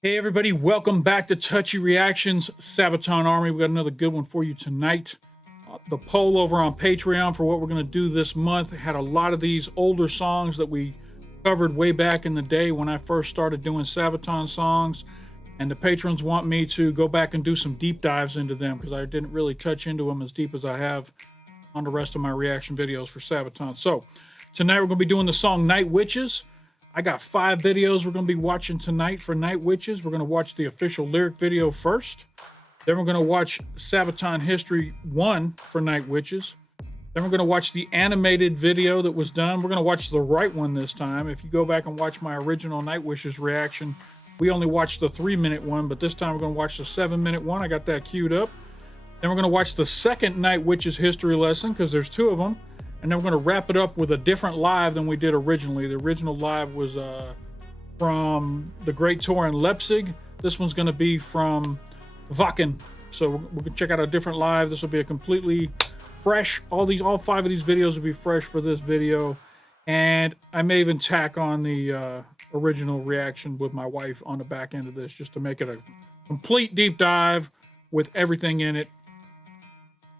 Hey everybody, welcome back to Touchy Reactions, Sabaton Army. We got another good one for you tonight. The poll over on Patreon for what we're going to do this month had a lot of these older songs that we covered way back in the day when I first started doing Sabaton songs. And the patrons want me to go back and do some deep dives into them because I didn't really touch into them as deep as I have on the rest of my reaction videos for Sabaton. So tonight we're going to be doing the song Night Witches. I got 5 videos we're going to be watching tonight for Night Witches. We're going to watch the official lyric video first. Then we're going to watch Sabaton History 1 for Night Witches. Then we're going to watch the animated video that was done. We're going to watch the right one this time. If you go back and watch my original Night Witches reaction, we only watched the 3-minute one, but this time we're going to watch the 7-minute one. I got that queued up. Then we're going to watch the second Night Witches history lesson because there's 2 of them. And then we're going to wrap it up with a different live than we did originally. The original live was from the Great Tour in Leipzig. This one's going to be from Wacken. So we're going to check out a different live. This will be a completely fresh. All 5 of these videos will be fresh for this video. And I may even tack on the original reaction with my wife on the back end of this just to make it a complete deep dive with everything in it.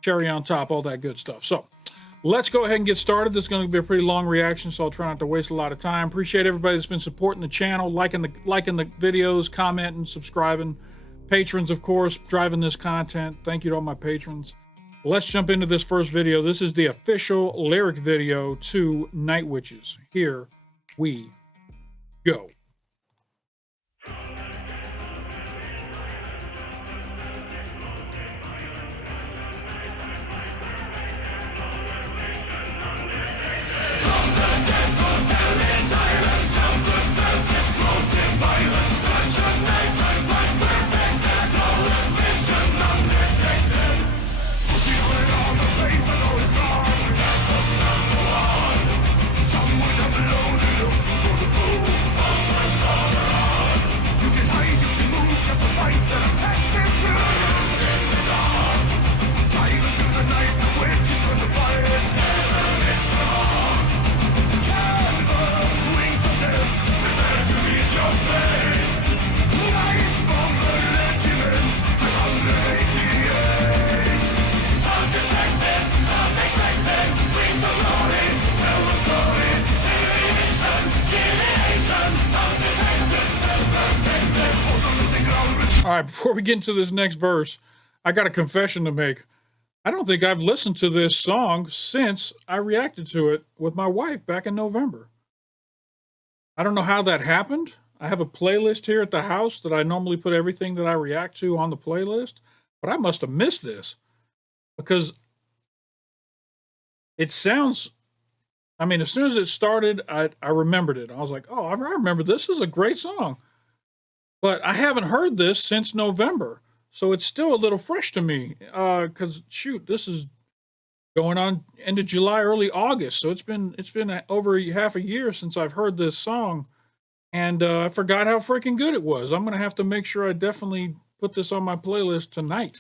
Cherry on top, all that good stuff. So let's go ahead and get started. This is going to be a pretty long reaction, so I'll try not to waste a lot of time. Appreciate everybody that's been supporting the channel, liking the videos, commenting, subscribing. Patrons, of course, driving this content. Thank you to all my patrons. Let's jump into this first video. This is the official lyric video to Night Witches. Here we go. All right, before we get into this next verse, I got a confession to make. I don't think I've listened to this song since I reacted to it with my wife back in November. I don't know how that happened. I have a playlist here at the house that I normally put everything that I react to on the playlist, but I must have missed this because it sounds, I mean, as soon as it started, I remembered it. I was like, oh, I remember this. This is a great song. But I haven't heard this since November, so it's still a little fresh to me. Because shoot, this is going on into July, early August, so it's been over half a year since I've heard this song, and I forgot how freaking good it was. I'm gonna have to make sure I definitely put this on my playlist tonight.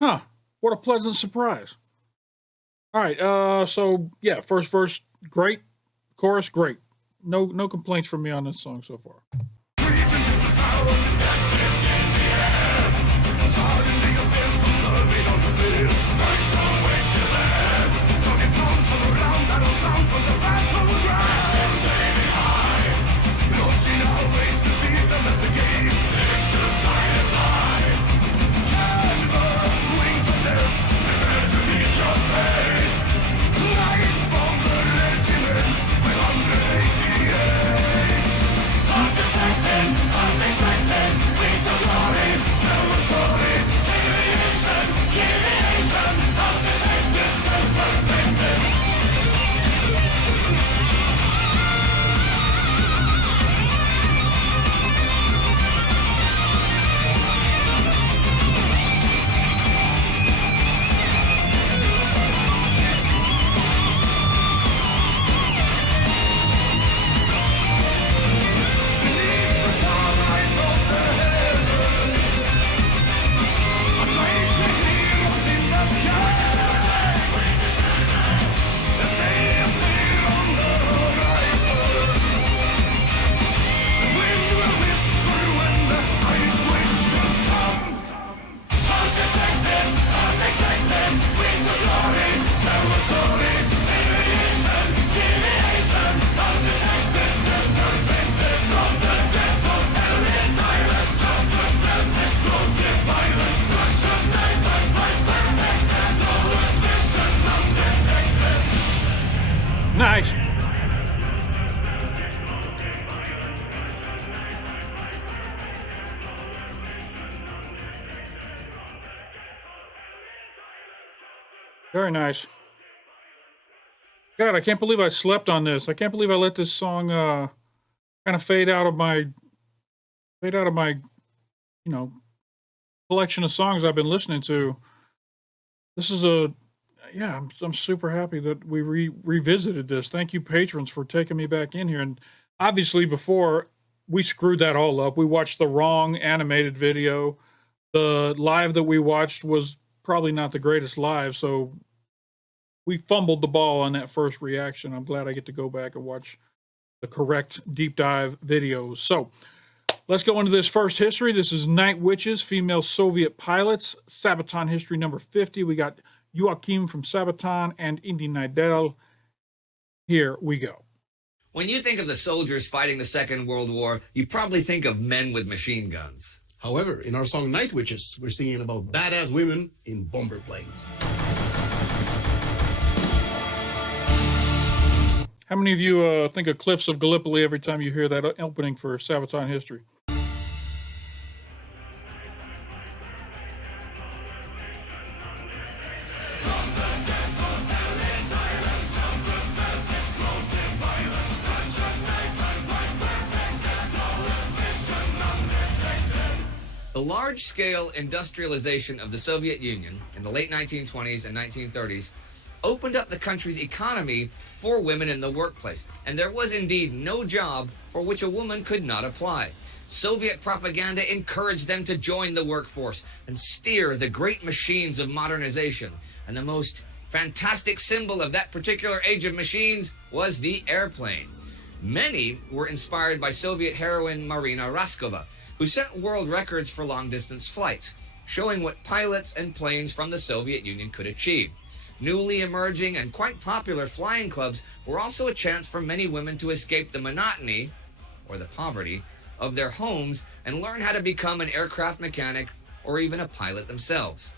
Huh? What a pleasant surprise. All right. So yeah, first verse great, chorus great. No complaints from me on this song so far. Very nice. God, I can't believe I slept on this. I can't believe I let this song kind of fade out of my, you know, collection of songs I've been listening to. This is a yeah, I'm super happy that we revisited this. Thank you, patrons, for taking me back in here. And obviously, before we screwed that all up, we watched the wrong animated video. The live that we watched was probably not the greatest live, so we fumbled the ball on that first reaction. I'm glad I get to go back and watch the correct deep dive videos. So let's go into this first history. This is Night Witches, female Soviet pilots, Sabaton history number 50. We got Joachim from Sabaton and Indy Nidell. Here we go. When you think of the soldiers fighting the Second World War, you probably think of men with machine guns. However, in our song Night Witches, we're singing about badass women in bomber planes. How many of you think of Cliffs of Gallipoli every time you hear that opening for Sabaton history? The large-scale industrialization of the Soviet Union in the late 1920s and 1930s opened up the country's economy for women in the workplace, and there was indeed no job for which a woman could not apply. Soviet propaganda encouraged them to join the workforce and steer the great machines of modernization, and the most fantastic symbol of that particular age of machines was the airplane. Many were inspired by Soviet heroine Marina Raskova, who set world records for long-distance flights, showing what pilots and planes from the Soviet Union could achieve. Newly emerging and quite popular flying clubs were also a chance for many women to escape the monotony, or the poverty, of their homes and learn how to become an aircraft mechanic or even a pilot themselves.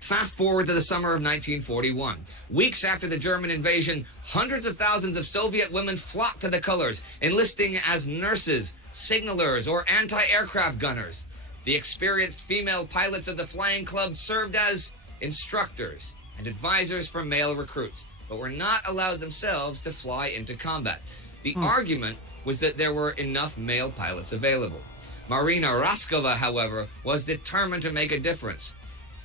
Fast forward to the summer of 1941. Weeks after the German invasion, hundreds of thousands of Soviet women flocked to the colors, enlisting as nurses, signalers, or anti-aircraft gunners. The experienced female pilots of the flying club served as instructors and advisors for male recruits, but were not allowed themselves to fly into combat. The argument was that there were enough male pilots available. Marina Raskova, however, was determined to make a difference.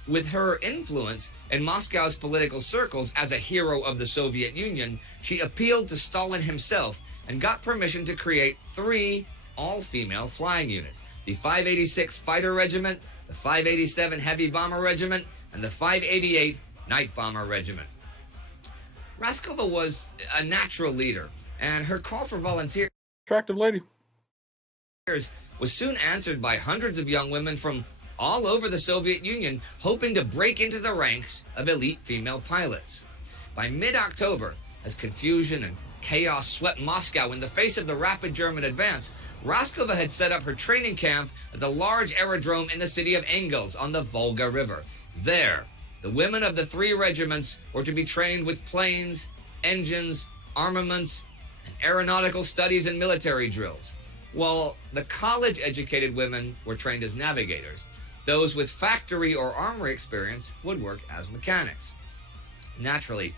With her influence in Moscow's political circles as a hero of the Soviet Union, she appealed to Stalin himself and got permission to create 3 all-female flying units: the 586 Fighter Regiment, the 587 Heavy Bomber Regiment, and the 588 Night Bomber Regiment. Raskova was a natural leader, and her call for volunteers Attractive lady. was soon answered by hundreds of young women from all over the Soviet Union hoping to break into the ranks of elite female pilots. By mid-October, as confusion and chaos swept Moscow in the face of the rapid German advance, Raskova had set up her training camp at the large aerodrome in the city of Engels on the Volga River. There, the women of the 3 regiments were to be trained with planes, engines, armaments, and aeronautical studies and military drills, while the college-educated women were trained as navigators. Those with factory or armory experience would work as mechanics. Naturally,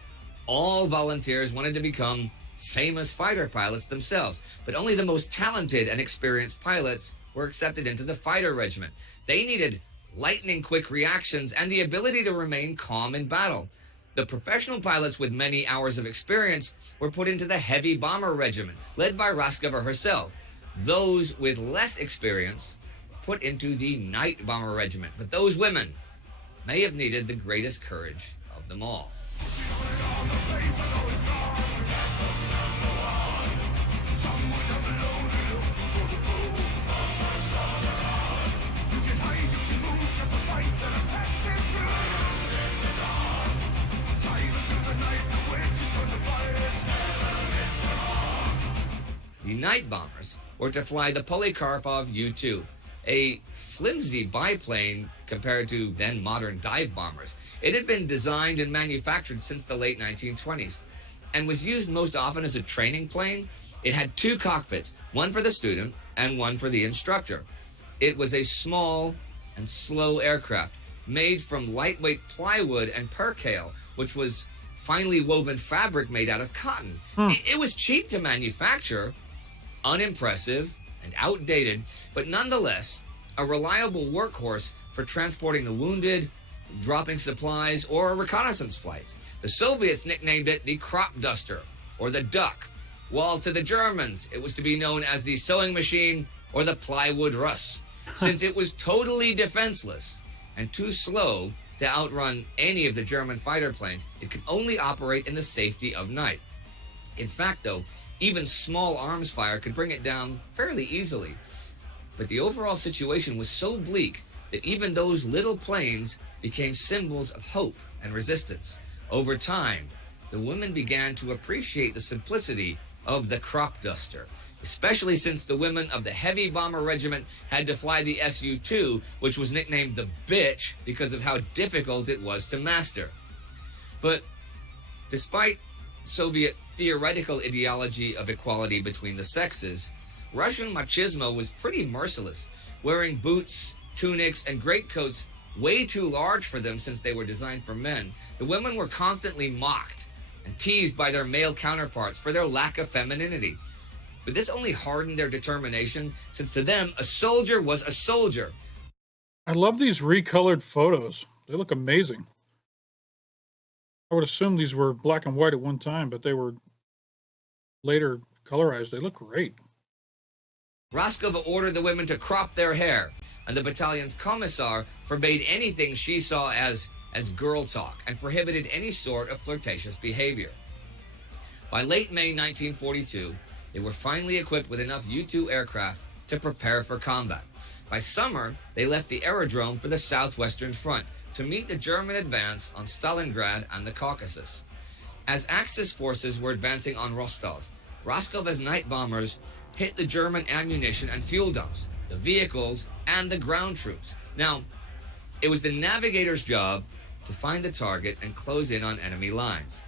all volunteers wanted to become famous fighter pilots themselves, but only the most talented and experienced pilots were accepted into the fighter regiment. They needed lightning-quick reactions and the ability to remain calm in battle. The professional pilots with many hours of experience were put into the Heavy Bomber Regiment, led by Raskova herself. Those with less experience put into the Night Bomber Regiment, but those women may have needed the greatest courage of them all. The Night Bombers were to fly the Polikarpov U-2, a flimsy biplane compared to then modern dive bombers. It had been designed and manufactured since the late 1920s and was used most often as a training plane. It had 2 cockpits, one for the student and one for the instructor. It was a small and slow aircraft, made from lightweight plywood and percale, which was finely woven fabric made out of cotton. It was cheap to manufacture, unimpressive, and outdated, but nonetheless a reliable workhorse for transporting the wounded, dropping supplies, or reconnaissance flights. The Soviets nicknamed it the crop duster or the duck, while to the Germans it was to be known as the sewing machine or the plywood Russ, since it was totally defenseless and too slow to outrun any of the German fighter planes. It could only operate in the safety of night. In fact, though, even small arms fire could bring it down fairly easily. But the overall situation was so bleak that even those little planes became symbols of hope and resistance. Over time, the women began to appreciate the simplicity of the crop duster, especially since the women of the heavy bomber regiment had to fly the Su-2, which was nicknamed the bitch because of how difficult it was to master. But despite Soviet theoretical ideology of equality between the sexes, Russian machismo was pretty merciless, wearing boots, tunics, and greatcoats way too large for them since they were designed for men. The women were constantly mocked and teased by their male counterparts for their lack of femininity. But this only hardened their determination, since to them, a soldier was a soldier. I love these recolored photos. They look amazing. I would assume these were black and white at one time, but they were later colorized. They look great. Raskova ordered the women to crop their hair, and the battalion's commissar forbade anything she saw as girl talk and prohibited any sort of flirtatious behavior. By late May 1942, they were finally equipped with enough U-2 aircraft to prepare for combat. By summer, they left the aerodrome for the southwestern front to meet the German advance on Stalingrad and the Caucasus. As Axis forces were advancing on Rostov, Raskova's night bombers hit the German ammunition and fuel dumps, the vehicles, and the ground troops. Now, it was the navigator's job to find the target and close in on enemy lines.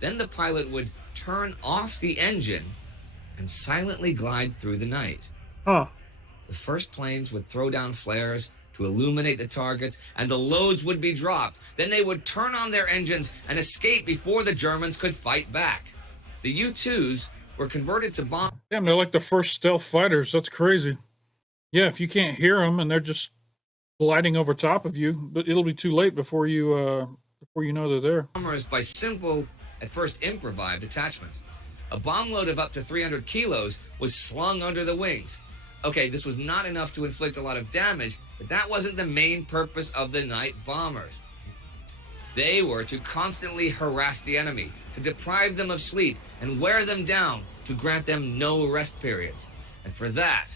Then the pilot would turn off the engine and silently glide through the night. Huh. The first planes would throw down flares to illuminate the targets, and the loads would be dropped. Then they would turn on their engines and escape before the Germans could fight back. The U-2s were converted to bomb. Damn, they're like the first stealth fighters. That's crazy. Yeah, if you can't hear them and they're just gliding over top of you, but it'll be too late before you know they're there. Bombers by simple, at first improvised attachments. A bomb load of up to 300 kilos was slung under the wings. Okay, this was not enough to inflict a lot of damage, but that wasn't the main purpose of the night bombers. They were to constantly harass the enemy, to deprive them of sleep and wear them down, to grant them no rest periods. And for that,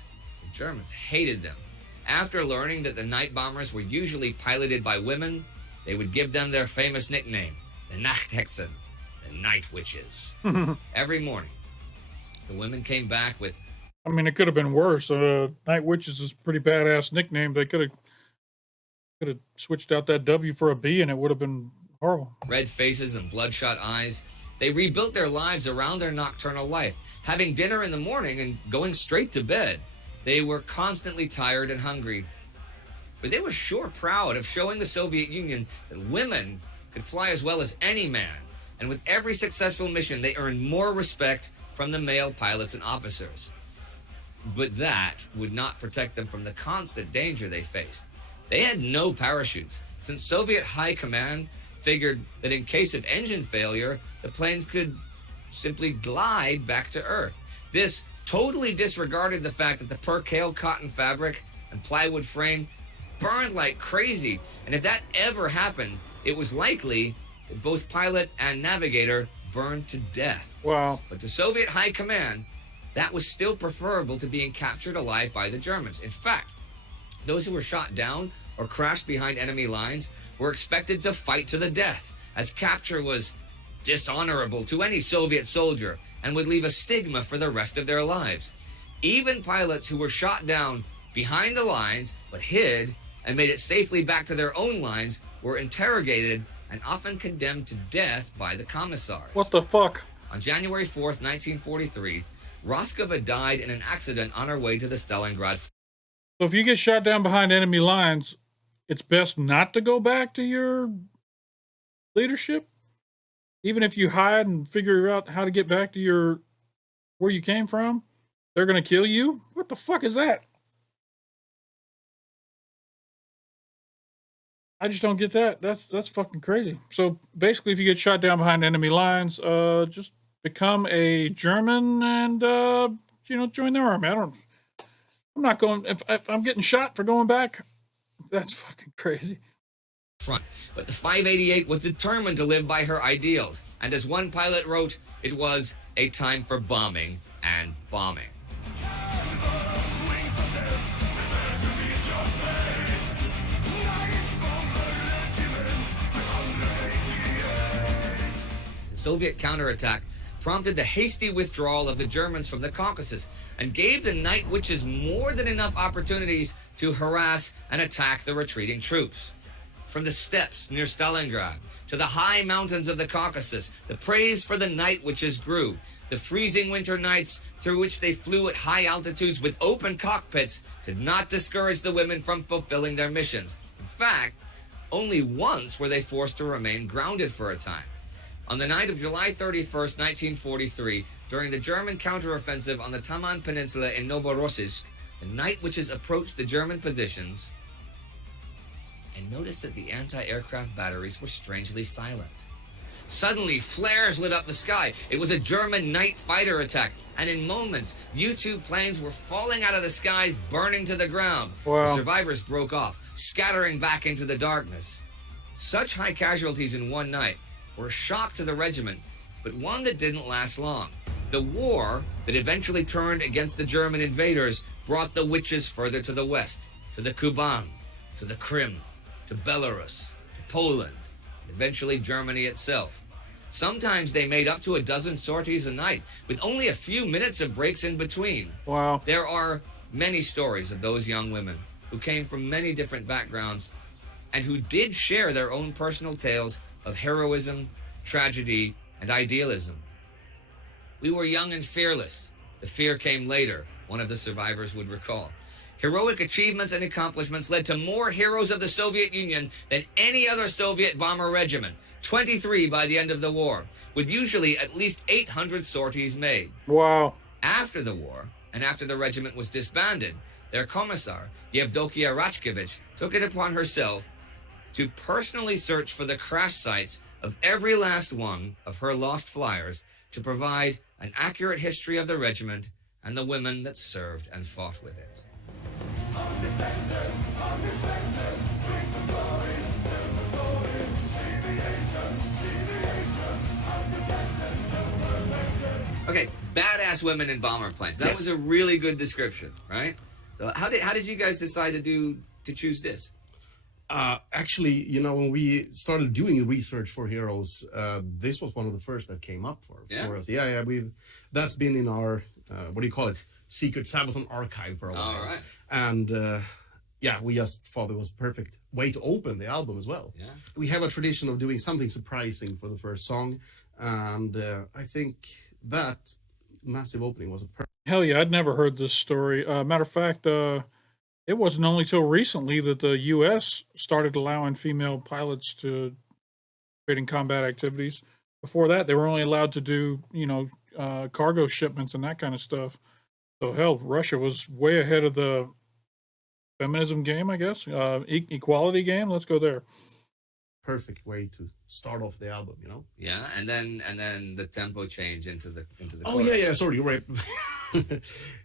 the Germans hated them. After learning that the night bombers were usually piloted by women, they would give them their famous nickname, the Nachthexen, the night witches. Every morning, the women came back with... I mean, it could have been worse. Night Witches is a pretty badass nickname. They could have switched out that W for a B, and it would have been horrible. Red faces and bloodshot eyes. They rebuilt their lives around their nocturnal life, having dinner in the morning and going straight to bed. They were constantly tired and hungry, but they were sure proud of showing the Soviet Union that women could fly as well as any man. And with every successful mission, they earned more respect from the male pilots and officers. But that would not protect them from the constant danger they faced. They had no parachutes, since Soviet high command figured that in case of engine failure, the planes could simply glide back to Earth. This totally disregarded the fact that the percale cotton fabric and plywood frame burned like crazy, and if that ever happened, it was likely that both pilot and navigator burned to death. Wow. But to Soviet high command, that was still preferable to being captured alive by the Germans. In fact, those who were shot down or crashed behind enemy lines were expected to fight to the death, as capture was dishonorable to any Soviet soldier and would leave a stigma for the rest of their lives. Even pilots who were shot down behind the lines but hid and made it safely back to their own lines were interrogated and often condemned to death by the commissars. What the fuck? On January 4th, 1943, Raskova died in an accident on her way to the Stalingrad. So if you get shot down behind enemy lines, it's best not to go back to your leadership, even if you hide and figure out how to get back to your where you came from. They're gonna kill you. What the fuck is that? I just don't get that. That's fucking crazy. So basically, if you get shot down behind enemy lines, just become a German and join their army. I'm not going. If I'm getting shot for going back, that's fucking crazy. Front. But the 588 was determined to live by her ideals. And as one pilot wrote, it was a time for bombing and bombing. The Soviet counterattack prompted the hasty withdrawal of the Germans from the Caucasus and gave the Night Witches more than enough opportunities to harass and attack the retreating troops. From the steppes near Stalingrad to the high mountains of the Caucasus, the praise for the Night Witches grew. The freezing winter nights through which they flew at high altitudes with open cockpits did not discourage the women from fulfilling their missions. In fact, only once were they forced to remain grounded for a time. On the night of July 31st, 1943, during the German counteroffensive on the Taman Peninsula in Novorossiysk, the Night Witches approached the German positions and noticed that the anti-aircraft batteries were strangely silent. Suddenly, flares lit up the sky. It was a German night fighter attack, and in moments, U-2 planes were falling out of the skies, burning to the ground. Wow. The survivors broke off, scattering back into the darkness. Such high casualties in one night were a shock to the regiment, but one that didn't last long. The war that eventually turned against the German invaders brought the witches further to the west, to the Kuban, to the Krim, to Belarus, to Poland, and eventually Germany itself. Sometimes they made up to a dozen sorties a night, with only a few minutes of breaks in between. Wow. There are many stories of those young women who came from many different backgrounds and who did share their own personal tales of heroism, tragedy, and idealism. We were young and fearless. The fear came later, one of the survivors would recall. Heroic achievements and accomplishments led to more heroes of the Soviet Union than any other Soviet bomber regiment, 23 by the end of the war, with usually at least 800 sorties made. Wow. After the war, and after the regiment was disbanded, their commissar, Yevdokia Rachkevich, took it upon herself to personally search for the crash sites of every last one of her lost flyers to provide an accurate history of the regiment and the women that served and fought with it. Okay, badass women in bomber planes. That was a really good description, right? So how did you guys decide to choose this? Actually, when we started doing research for heroes, this was one of the first that came up for us. Yeah, that's been in our what do you call it? Secret Sabaton archive for a while. All right. And we just thought it was a perfect way to open the album as well. Yeah. We have a tradition of doing something surprising for the first song, and I think that massive opening was a perfect. Hell yeah, I'd never heard this story. Matter of fact, it wasn't only till recently that the U.S. started allowing female pilots to participate in combat activities. Before that, they were only allowed to do, cargo shipments and that kind of stuff. So hell, Russia was way ahead of the feminism game, I guess. Equality game. Let's go there. Perfect way to start off the album, Yeah, and then the tempo change into the Oh chorus. yeah, sorry, you're right.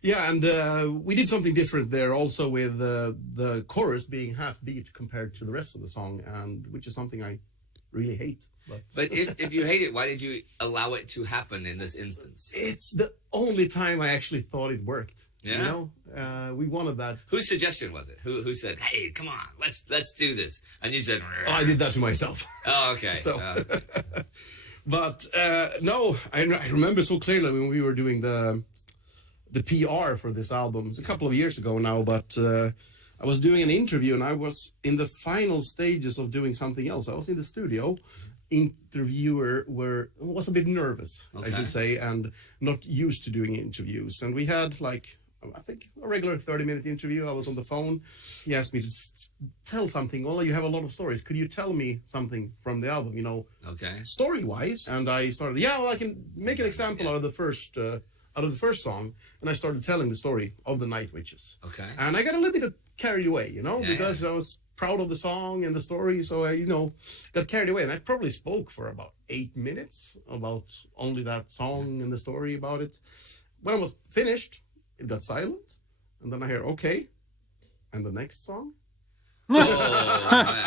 Yeah, and we did something different there also with the chorus being half beat compared to the rest of the song, and which is something I really hate. But if you hate it, why did you allow it to happen in this instance? It's the only time I actually thought it worked. Yeah. We wanted that. Whose suggestion was it? Who said, "Hey, come on, let's do this"? And you said, Oh, I did that to myself. "Oh, okay." So, but no, I remember so clearly when we were doing the PR for this album. It's a couple of years ago now, but I was doing an interview and I was in the final stages of doing something else. I was in the studio. Interviewer was a bit nervous, I should say, and not used to doing interviews. And we had I think a regular 30-minute interview. I was on the phone. He asked me to tell something. Well, you have a lot of stories. Could you tell me something from the album, Okay. story-wise? And I started, I can make an example out of the first song. And I started telling the story of the Night Witches. Okay. And I got a little bit carried away, because yeah. I was proud of the song and the story. So I, got carried away. And I probably spoke for about 8 minutes about only that song and the story about it. When I was finished, it got silent. And then I hear, okay. And the next song? Oh, man.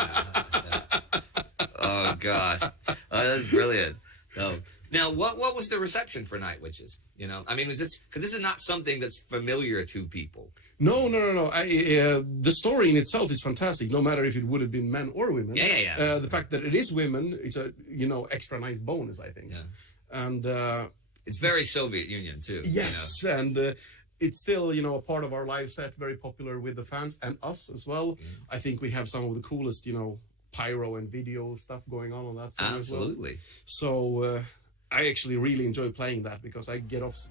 Oh, gosh. Oh, that's brilliant. So, now, what was the reception for Night Witches? I mean, was this, because this is not something that's familiar to people. No. The story in itself is fantastic, no matter if it would have been men or women. Yeah. The fact that it is women, it's a, extra nice bonus, I think. Yeah. And it's very Soviet Union, too. Yes, and it's still, a part of our live set, very popular with the fans and us as well. Yeah. I think we have some of the coolest, pyro and video stuff going on that song as well. Absolutely. So I actually really enjoy playing that because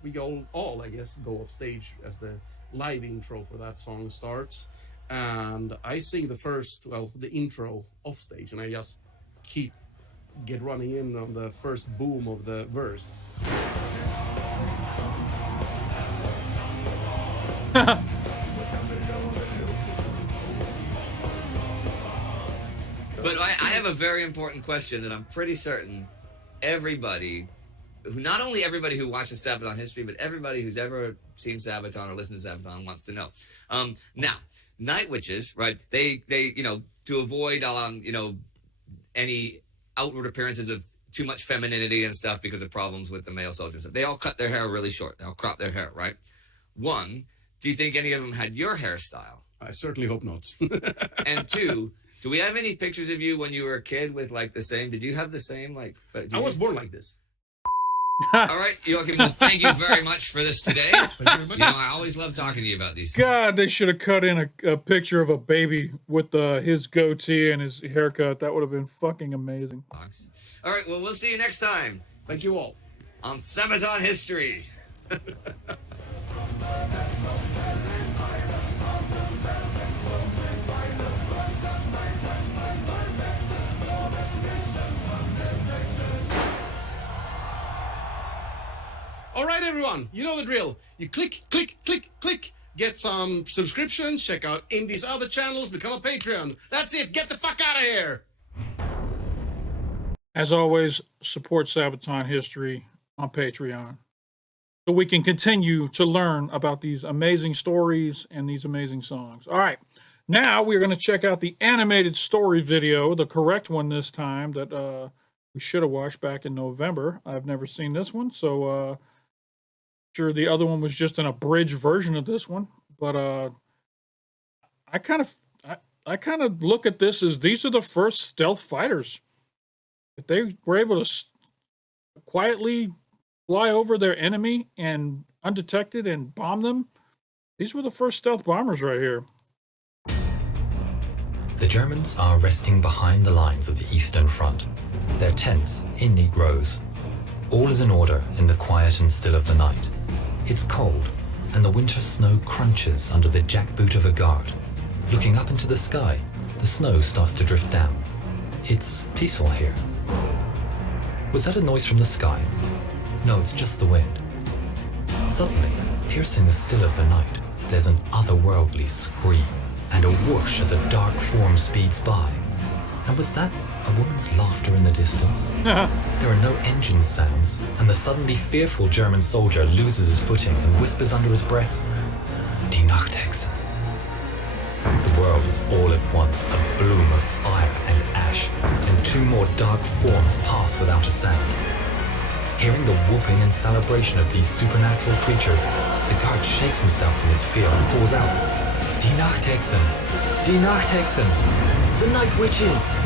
we all, I guess, go off stage as the live intro for that song starts. And I sing the intro off stage, and I just get running in on the first boom of the verse. But I have a very important question that I'm pretty certain not only everybody who watches Sabaton history, but everybody who's ever seen Sabaton or listened to Sabaton wants to know. Now, Night Witches, right? They to avoid any outward appearances of too much femininity and stuff because of problems with the male soldiers, they all cut their hair really short. They all crop their hair, right? One, do you think any of them had your hairstyle? I certainly hope not. And two, do we have any pictures of you when you were a kid with the same? Did you have the same I was born like this. All right, Joachim. Well, thank you very much for this today. I always love talking to you about these things. God, they should have cut in a picture of a baby with his goatee and his haircut. That would have been fucking amazing. All right, well, we'll see you next time. Thank you all. On Sabaton History. All right, everyone, you know the drill. You click, get some subscriptions, check out Indy's other channels, become a Patreon. That's it. Get the fuck out of here. As always, support Sabaton History on Patreon so we can continue to learn about these amazing stories and these amazing songs. All right, now we're going to check out the animated story video, the correct one this time that we should have watched back in November. I've never seen this one, so sure the other one was just an abridged version of this one, but I kind of look at this as these are the first stealth fighters. If they were able to quietly fly over their enemy and undetected and bomb them, these were the first stealth bombers right here. The Germans are resting behind the lines of the Eastern Front, their tents in neat rows. All is in order in the quiet and still of the night. It's cold, and the winter snow crunches under the jackboot of a guard. Looking up into the sky, the snow starts to drift down. It's peaceful here. Was that a noise from the sky? No, it's just the wind. Suddenly, piercing the still of the night, there's an otherworldly scream and a whoosh as a dark form speeds by. And was that a woman's laughter in the distance? There are no engine sounds, and the suddenly fearful German soldier loses his footing and whispers under his breath, Die Nachthexen. The world is all at once a bloom of fire and ash, and two more dark forms pass without a sound. Hearing the whooping and celebration of these supernatural creatures, the guard shakes himself from his fear and calls out, Die Nachthexen! Die Nachthexen! The Night Witches!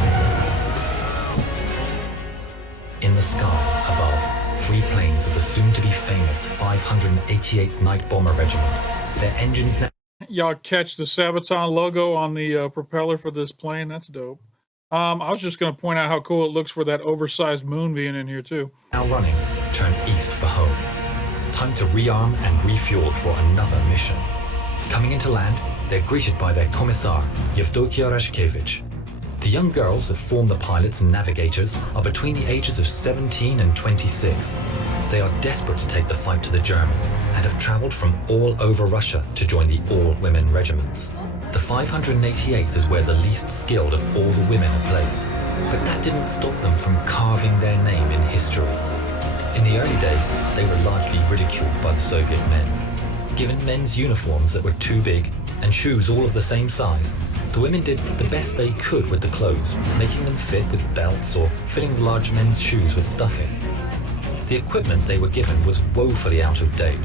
In the sky, above, 3 planes of the soon-to-be famous 588th Night Bomber Regiment. Their engines now... Y'all catch the Sabaton logo on the propeller for this plane? That's dope. I was just going to point out how cool it looks for that oversized moon being in here, too. Now running, turn east for home. Time time to rearm and refuel for another mission. Coming into land, they're greeted by their commissar, Yevdokia Rashkevich. The young girls that form the pilots and navigators are between the ages of 17 and 26. They are desperate to take the fight to the Germans and have traveled from all over Russia to join the all-women regiments. The 588th is where the least skilled of all the women are placed, but that didn't stop them from carving their name in history. In the early days, they were largely ridiculed by the Soviet men. Given men's uniforms that were too big and shoes all of the same size, the women did the best they could with the clothes, making them fit with belts or filling the large men's shoes with stuffing. The equipment they were given was woefully out of date.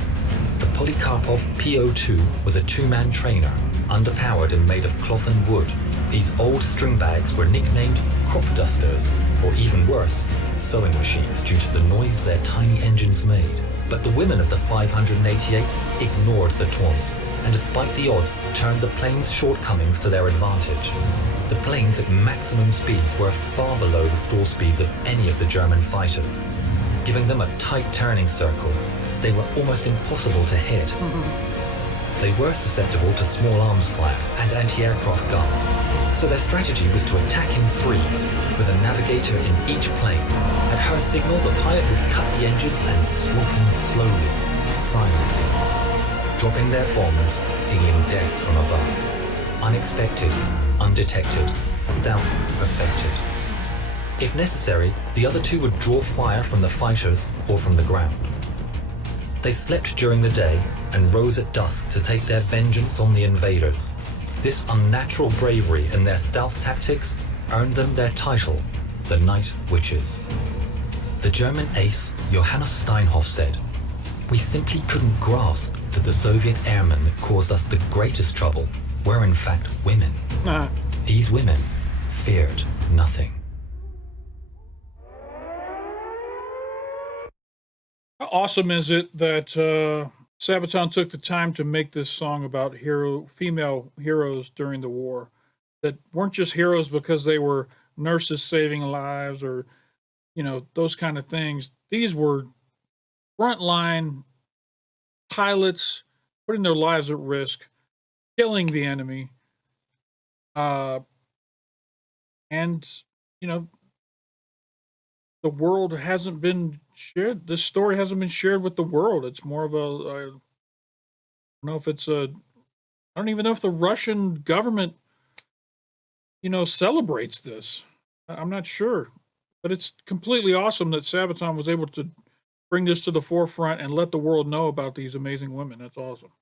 The Polikarpov PO2 was a two-man trainer, underpowered and made of cloth and wood. These old string bags were nicknamed crop dusters, or even worse, sewing machines due to the noise their tiny engines made. But the women of the 588 ignored the taunts, and despite the odds, turned the plane's shortcomings to their advantage. The planes at maximum speeds were far below the stall speeds of any of the German fighters. Giving them a tight turning circle, they were almost impossible to hit. They were susceptible to small arms fire and anti-aircraft guns, so their strategy was to attack in threes, with a navigator in each plane. At her signal, the pilot would cut the engines and swoop in slowly, silently, dropping their bombs, dealing death from above. Unexpected, undetected, stealth perfected. If necessary, the other two would draw fire from the fighters or from the ground. They slept during the day and rose at dusk to take their vengeance on the invaders. This unnatural bravery and their stealth tactics earned them their title, the Night Witches. The German ace, Johannes Steinhoff, said, "We simply couldn't grasp that the Soviet airmen that caused us the greatest trouble were in fact women. These women feared nothing." How awesome is it that Sabaton took the time to make this song about female heroes during the war that weren't just heroes because they were nurses saving lives or, those kind of things. These were frontline pilots putting their lives at risk, killing the enemy. And, the world hasn't been shared. This story hasn't been shared with the world. It's more of I don't know if it's I don't even know if the Russian government, celebrates this. I'm not sure, but it's completely awesome that Sabaton was able to bring this to the forefront and let the world know about these amazing women. That's awesome.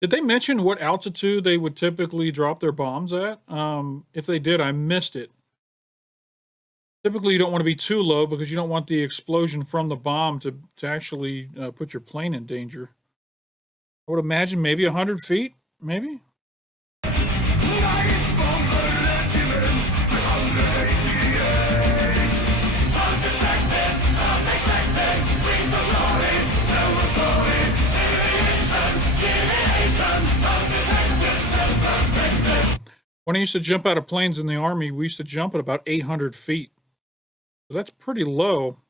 Did they mention what altitude they would typically drop their bombs at? If they did, I missed it. Typically, you don't want to be too low because you don't want the explosion from the bomb to actually put your plane in danger. I would imagine maybe 100 feet, maybe? When I used to jump out of planes in the Army, we used to jump at about 800 feet. So that's pretty low.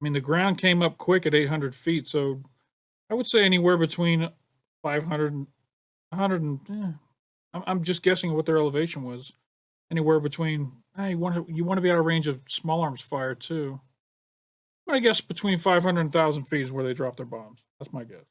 I mean, the ground came up quick at 800 feet, so I would say anywhere between 500 and 100 and... I'm just guessing what their elevation was. Anywhere between... you want to be out of range of small arms fire, too. I guess between 500 and 1,000 feet is where they drop their bombs. That's my guess.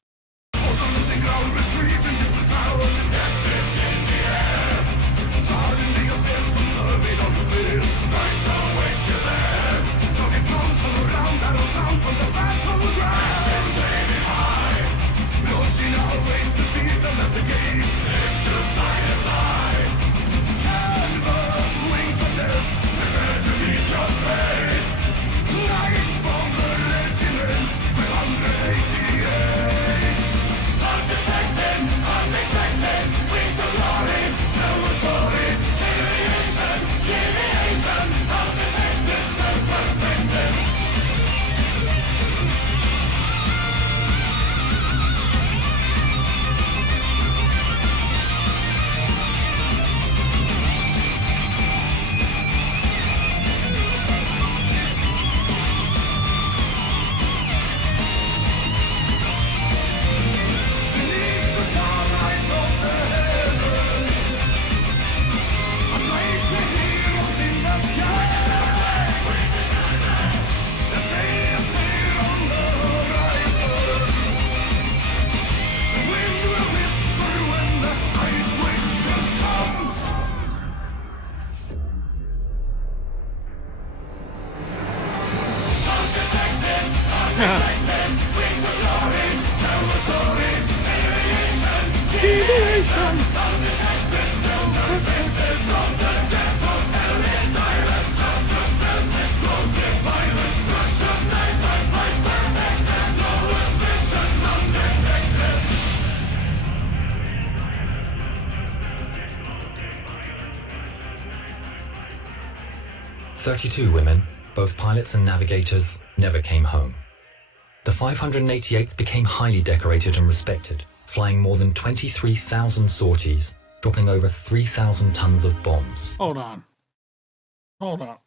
32 women, both pilots and navigators, never came home. The 588th became highly decorated and respected, flying more than 23,000 sorties, dropping over 3,000 tons of bombs. Hold on.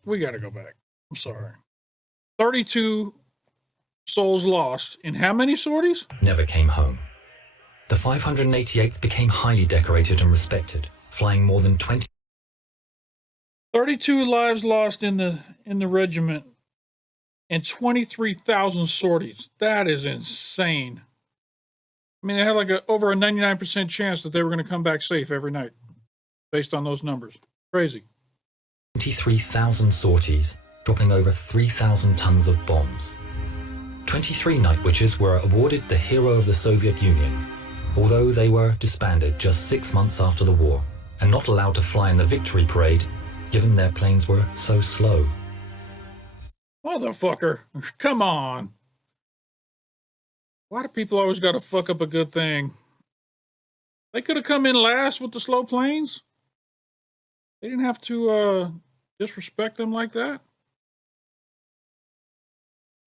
We got to go back. I'm sorry. 32 souls lost in how many sorties? Never came home. The 588th became highly decorated and respected, flying more than 32 lives lost in the regiment and 23,000 sorties. That is insane. I mean, they had like over a 99% chance that they were going to come back safe every night based on those numbers. Crazy. 23,000 sorties, dropping over 3,000 tons of bombs. 23 Night Witches were awarded the Hero of the Soviet Union, although they were disbanded just 6 months after the war and not allowed to fly in the victory parade, given their planes were so slow. Motherfucker, come on. Why do people always got to fuck up a good thing? They could have come in last with the slow planes. They didn't have to disrespect them like that.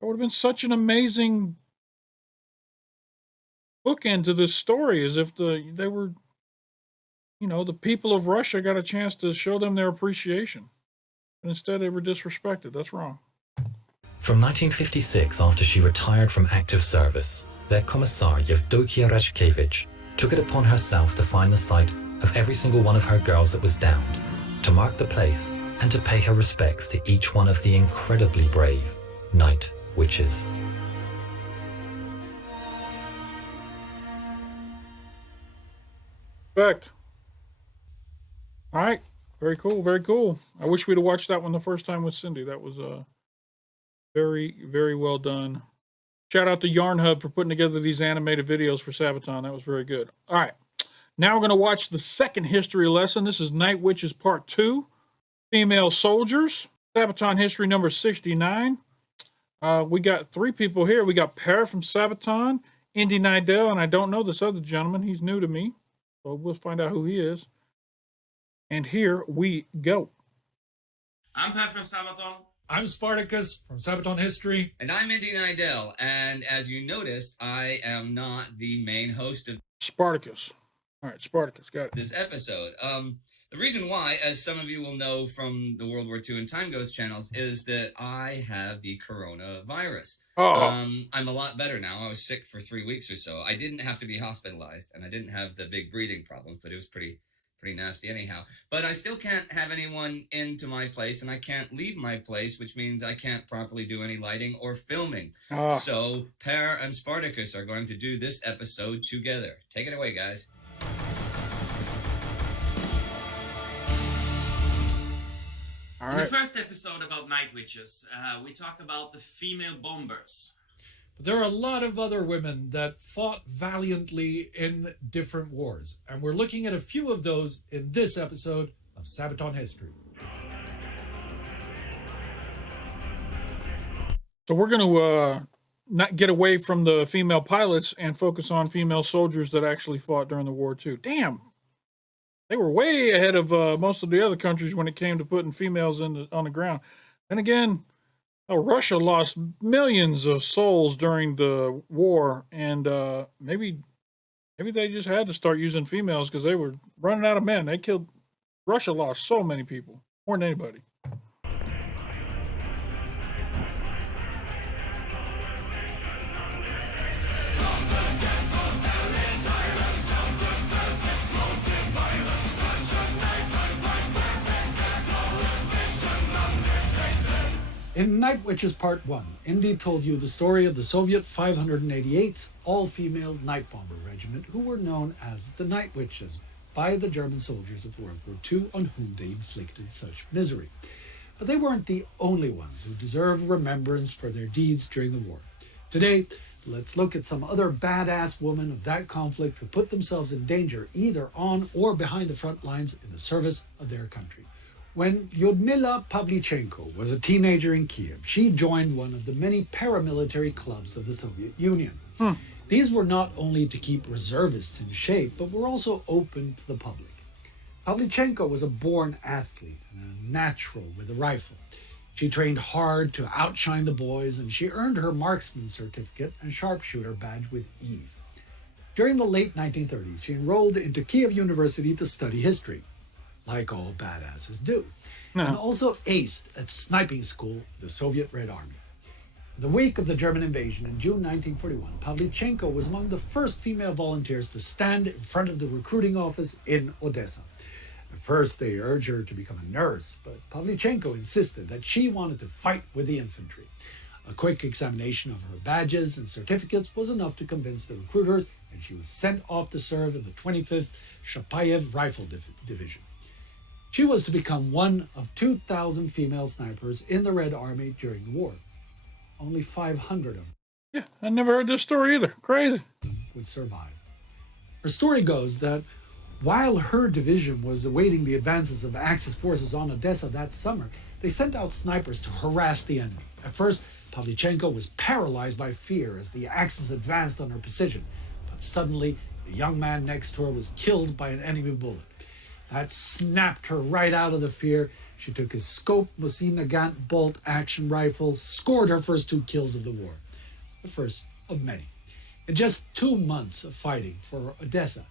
It would have been such an amazing bookend to this story, as if they were, the people of Russia got a chance to show them their appreciation. But instead, they were disrespected. That's wrong. From 1956, after she retired from active service, their commissar Yevdokia Rashkevich took it upon herself to find the site of every single one of her girls that was downed, to mark the place and to pay her respects to each one of the incredibly brave Night Witches. Respect. All right. Very cool. Very cool. I wish we'd have watched that one the first time with Cindy. That was very, very well done. Shout out to Yarn Hub for putting together these animated videos for Sabaton. That was very good. All right. Now we're going to watch the second history lesson. This is Night Witches Part 2. Female Soldiers. Sabaton history number 69. We got 3 people here. We got Per from Sabaton, Indy Nidell, and I don't know this other gentleman. He's new to me. So we'll find out who he is. And here we go. I'm Per from Sabaton. I'm Spartacus from Sabaton History. And I'm Indy Nidell, and as you noticed, I am not the main host of Spartacus. All right, Spartacus, got it. this episode. The reason why, as some of you will know from the World War II and Time Ghost channels, is that I have the coronavirus. I'm a lot better now. I was sick for 3 weeks or so. I didn't have to be hospitalized, and I didn't have the big breathing problems, but it was pretty nasty anyhow. But I still can't have anyone into my place, and I can't leave my place, which means I can't properly do any lighting or filming. So Per and Spartacus are going to do this episode together. Take it away, guys. All In right. the first episode about Night Witches, we talked about the female bombers. But there are a lot of other women that fought valiantly in different wars, and we're looking at a few of those in this episode of Sabaton History. So we're going to not get away from the female pilots and focus on female soldiers that actually fought during the war too. Damn. They were way ahead of most of the other countries when it came to putting females on the ground. And again, Russia lost millions of souls during the war, and maybe they just had to start using females because they were running out of men. Russia lost so many people, more than anybody. In Night Witches Part 1, Indy told you the story of the Soviet 588th all-female night bomber regiment, who were known as the Night Witches by the German soldiers of World War II, on whom they inflicted such misery. But they weren't the only ones who deserve remembrance for their deeds during the war. Today, let's look at some other badass women of that conflict who put themselves in danger either on or behind the front lines in the service of their country. When Lyudmila Pavlichenko was a teenager in Kiev, she joined one of the many paramilitary clubs of the Soviet Union. These were not only to keep reservists in shape, but were also open to the public. Pavlichenko was a born athlete and a natural with a rifle. She trained hard to outshine the boys, and she earned her marksman certificate and sharpshooter badge with ease. During the late 1930s, she enrolled into Kiev University to study history, like all badasses do, and also aced at sniping school of the Soviet Red Army. In the wake of the German invasion in June 1941, Pavlichenko was among the first female volunteers to stand in front of the recruiting office in Odessa. At first, they urged her to become a nurse, but Pavlichenko insisted that she wanted to fight with the infantry. A quick examination of her badges and certificates was enough to convince the recruiters, and she was sent off to serve in the 25th Shapayev Rifle Division. She was to become one of 2,000 female snipers in the Red Army during the war. Only 500 of them Yeah, I never heard this story either. Crazy. would survive. Her story goes that while her division was awaiting the advances of Axis forces on Odessa that summer, they sent out snipers to harass the enemy. At first, Pavlichenko was paralyzed by fear as the Axis advanced on her position, but suddenly the young man next to her was killed by an enemy bullet. That snapped her right out of the fear. She took his scope Mosin Nagant bolt action rifle, scored her first 2 kills of the war, the first of many. In just 2 months of fighting for Odessa,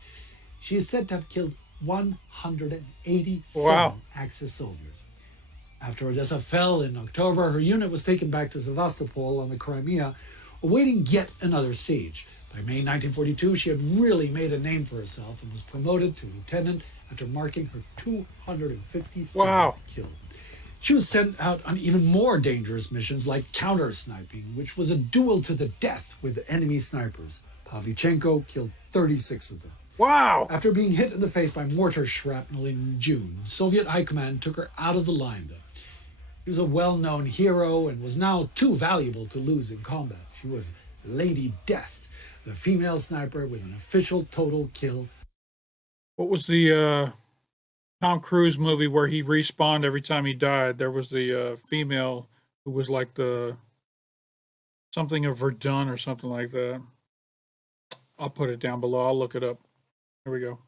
she is said to have killed 187 Axis soldiers. After Odessa fell in October, her unit was taken back to Sevastopol on the Crimea, awaiting yet another siege. By May 1942, she had really made a name for herself and was promoted to lieutenant after marking her 257th kill. She was sent out on even more dangerous missions like counter-sniping, which was a duel to the death with enemy snipers. Pavlichenko killed 36 of them. Wow. After being hit in the face by mortar shrapnel in June, Soviet High Command took her out of the line, though. She was a well-known hero and was now too valuable to lose in combat. She was Lady Death, the female sniper with an official total kill. What was the Tom Cruise movie where he respawned every time he died? There was the female who was like the something of Verdun or something like that. I'll put it down below. I'll look it up. Here we go.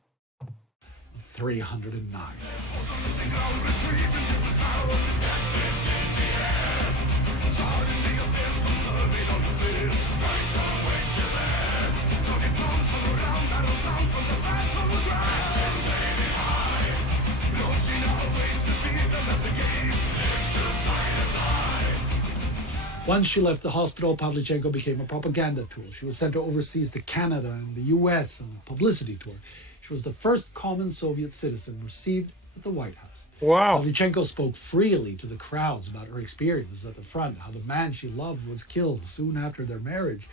309. Once she left the hospital, Pavlichenko became a propaganda tool. She was sent overseas to Canada and the US on a publicity tour. She was the first common Soviet citizen received at the White House. Wow. Pavlichenko spoke freely to the crowds about her experiences at the front, how the man she loved was killed soon after their marriage,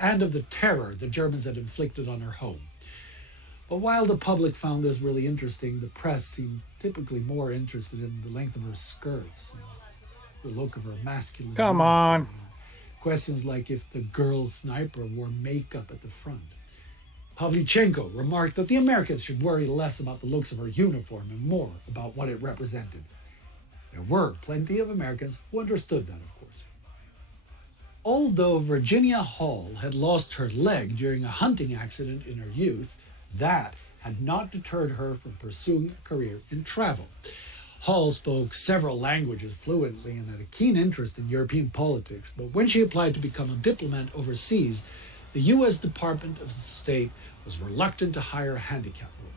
and of the terror the Germans had inflicted on her home. But while the public found this really interesting, the press seemed typically more interested in the length of her skirts, the look of her masculine. Come on. Questions like if the girl sniper wore makeup at the front. Pavlichenko remarked that the Americans should worry less about the looks of her uniform and more about what it represented. There were plenty of Americans who understood that, of course. Although Virginia Hall had lost her leg during a hunting accident in her youth, that had not deterred her from pursuing a career in travel. Hall spoke several languages fluently and had a keen interest in European politics, but when she applied to become a diplomat overseas, the U.S. Department of State was reluctant to hire a handicapped woman.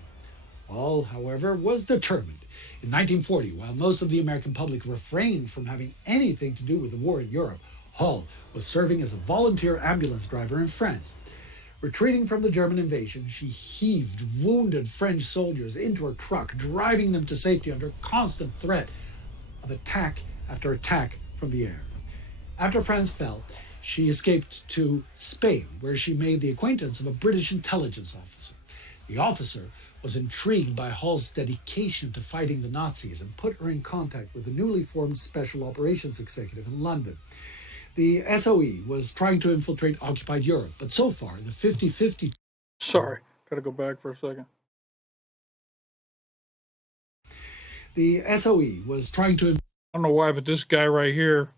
Hall, however, was determined. In 1940, while most of the American public refrained from having anything to do with the war in Europe, Hall was serving as a volunteer ambulance driver in France. Retreating from the German invasion, she heaved wounded French soldiers into her truck, driving them to safety under constant threat of attack after attack from the air. After France fell, she escaped to Spain, where she made the acquaintance of a British intelligence officer. The officer was intrigued by Hall's dedication to fighting the Nazis and put her in contact with the newly formed Special Operations Executive in London. The SOE was trying to infiltrate occupied Europe, but so far the 50-50. Sorry, gotta go back for a second. The SOE was trying to. I don't know why, but this guy right here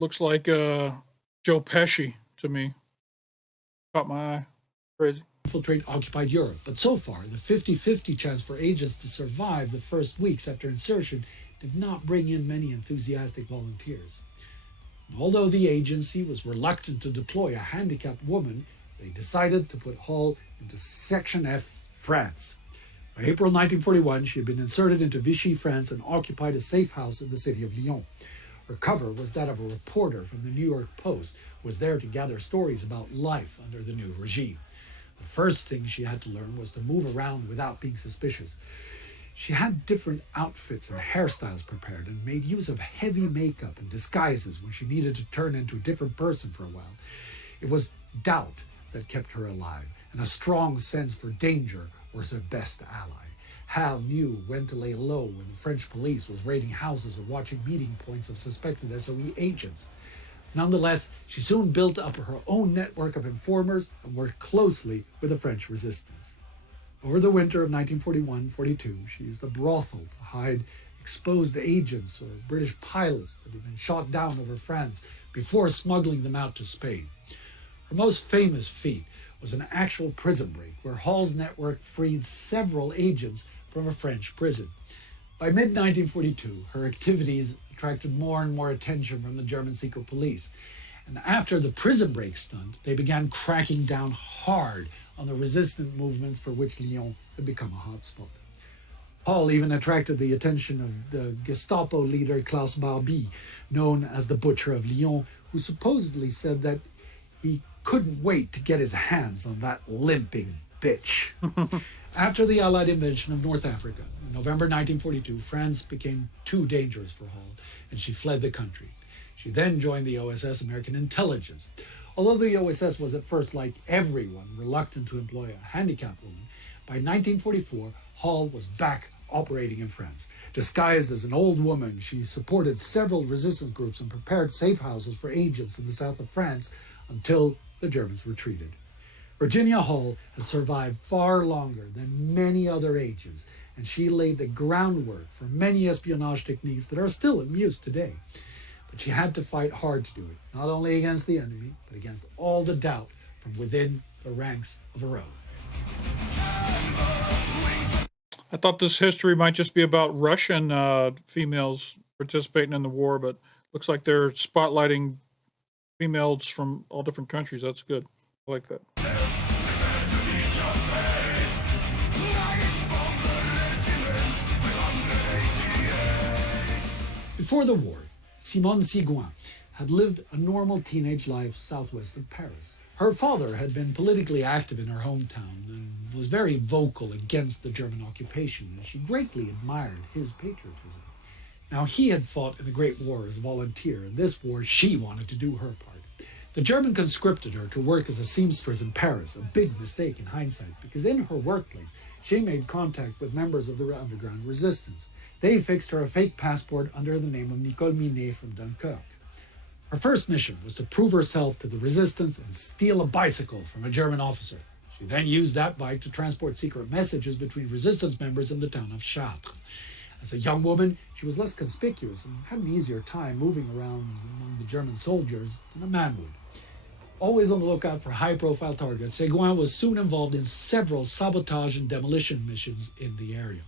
looks like Joe Pesci to me. Caught my eye. Crazy. Infiltrate occupied Europe, but so far the 50-50 chance for agents to survive the first weeks after insertion did not bring in many enthusiastic volunteers. And although the agency was reluctant to deploy a handicapped woman, they decided to put Hall into Section F, France. By April 1941, she had been inserted into Vichy, France, and occupied a safe house in the city of Lyon. Her cover was that of a reporter from the New York Post, who was there to gather stories about life under the new regime. The first thing she had to learn was to move around without being suspicious. She had different outfits and hairstyles prepared and made use of heavy makeup and disguises when she needed to turn into a different person for a while. It was doubt that kept her alive, and a strong sense for danger was her best ally. Hal knew when to lay low when the French police was raiding houses or watching meeting points of suspected SOE agents. Nonetheless, she soon built up her own network of informers and worked closely with the French resistance. Over the winter of 1941-42, she used a brothel to hide exposed agents or British pilots that had been shot down over France before smuggling them out to Spain. Her most famous feat was an actual prison break where Hall's network freed several agents from a French prison. By mid-1942, her activities attracted more and more attention from the German secret police. And after the prison break stunt, they began cracking down hard on the resistant movements for which Lyon had become a hotspot. Hall even attracted the attention of the Gestapo leader Klaus Barbie, known as the Butcher of Lyon, who supposedly said that he couldn't wait to get his hands on that limping bitch. After the Allied invasion of North Africa, in November 1942, France became too dangerous for Hall, and she fled the country. She then joined the OSS American Intelligence. Although the OSS was at first, like everyone, reluctant to employ a handicapped woman, by 1944, Hall was back operating in France. Disguised as an old woman, she supported several resistance groups and prepared safe houses for agents in the south of France until the Germans retreated. Virginia Hall had survived far longer than many other agents, and she laid the groundwork for many espionage techniques that are still in use today. But she had to fight hard to do it, not only against the enemy, but against all the doubt from within the ranks of her own. I thought this history might just be about Russian females participating in the war, but looks like they're spotlighting females from all different countries. That's good. I like that. Before the war, Simone Seguin had lived a normal teenage life southwest of Paris. Her father had been politically active in her hometown and was very vocal against the German occupation, and she greatly admired his patriotism. Now, he had fought in the Great War as a volunteer, and this war she wanted to do her part. The German conscripted her to work as a seamstress in Paris, a big mistake in hindsight, because in her workplace, she made contact with members of the underground resistance. They fixed her a fake passport under the name of Nicole Minet from Dunkirk. Her first mission was to prove herself to the resistance and steal a bicycle from a German officer. She then used that bike to transport secret messages between resistance members in the town of Chartres. As a young woman, she was less conspicuous and had an easier time moving around among the German soldiers than a man would. Always on the lookout for high-profile targets, Seguin was soon involved in several sabotage and demolition missions in the area.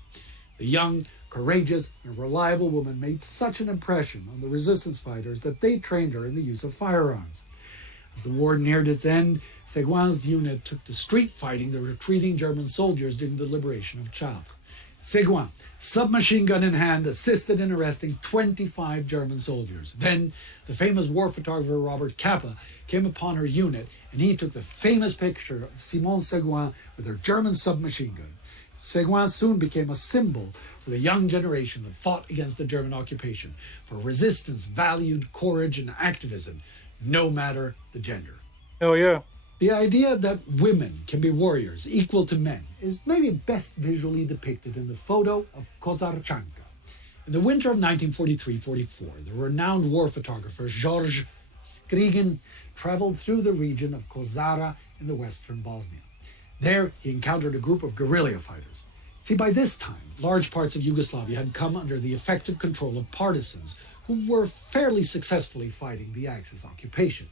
The young, courageous, and reliable woman made such an impression on the resistance fighters that they trained her in the use of firearms. As the war neared its end, Seguin's unit took to street fighting the retreating German soldiers during the liberation of Chartres. Seguin, submachine gun in hand, assisted in arresting 25 German soldiers. Then, the famous war photographer Robert Capa came upon her unit, and he took the famous picture of Simone Seguin with her German submachine gun. Seguin soon became a symbol for the young generation that fought against the German occupation, for resistance valued courage and activism, no matter the gender. Hell yeah. The idea that women can be warriors equal to men is maybe best visually depicted in the photo of Kozarchanka. In the winter of 1943-44, the renowned war photographer Georges Skrigin traveled through the region of Kozara in the western Bosnia. There, he encountered a group of guerrilla fighters. See, by this time, large parts of Yugoslavia had come under the effective control of partisans who were fairly successfully fighting the Axis occupation.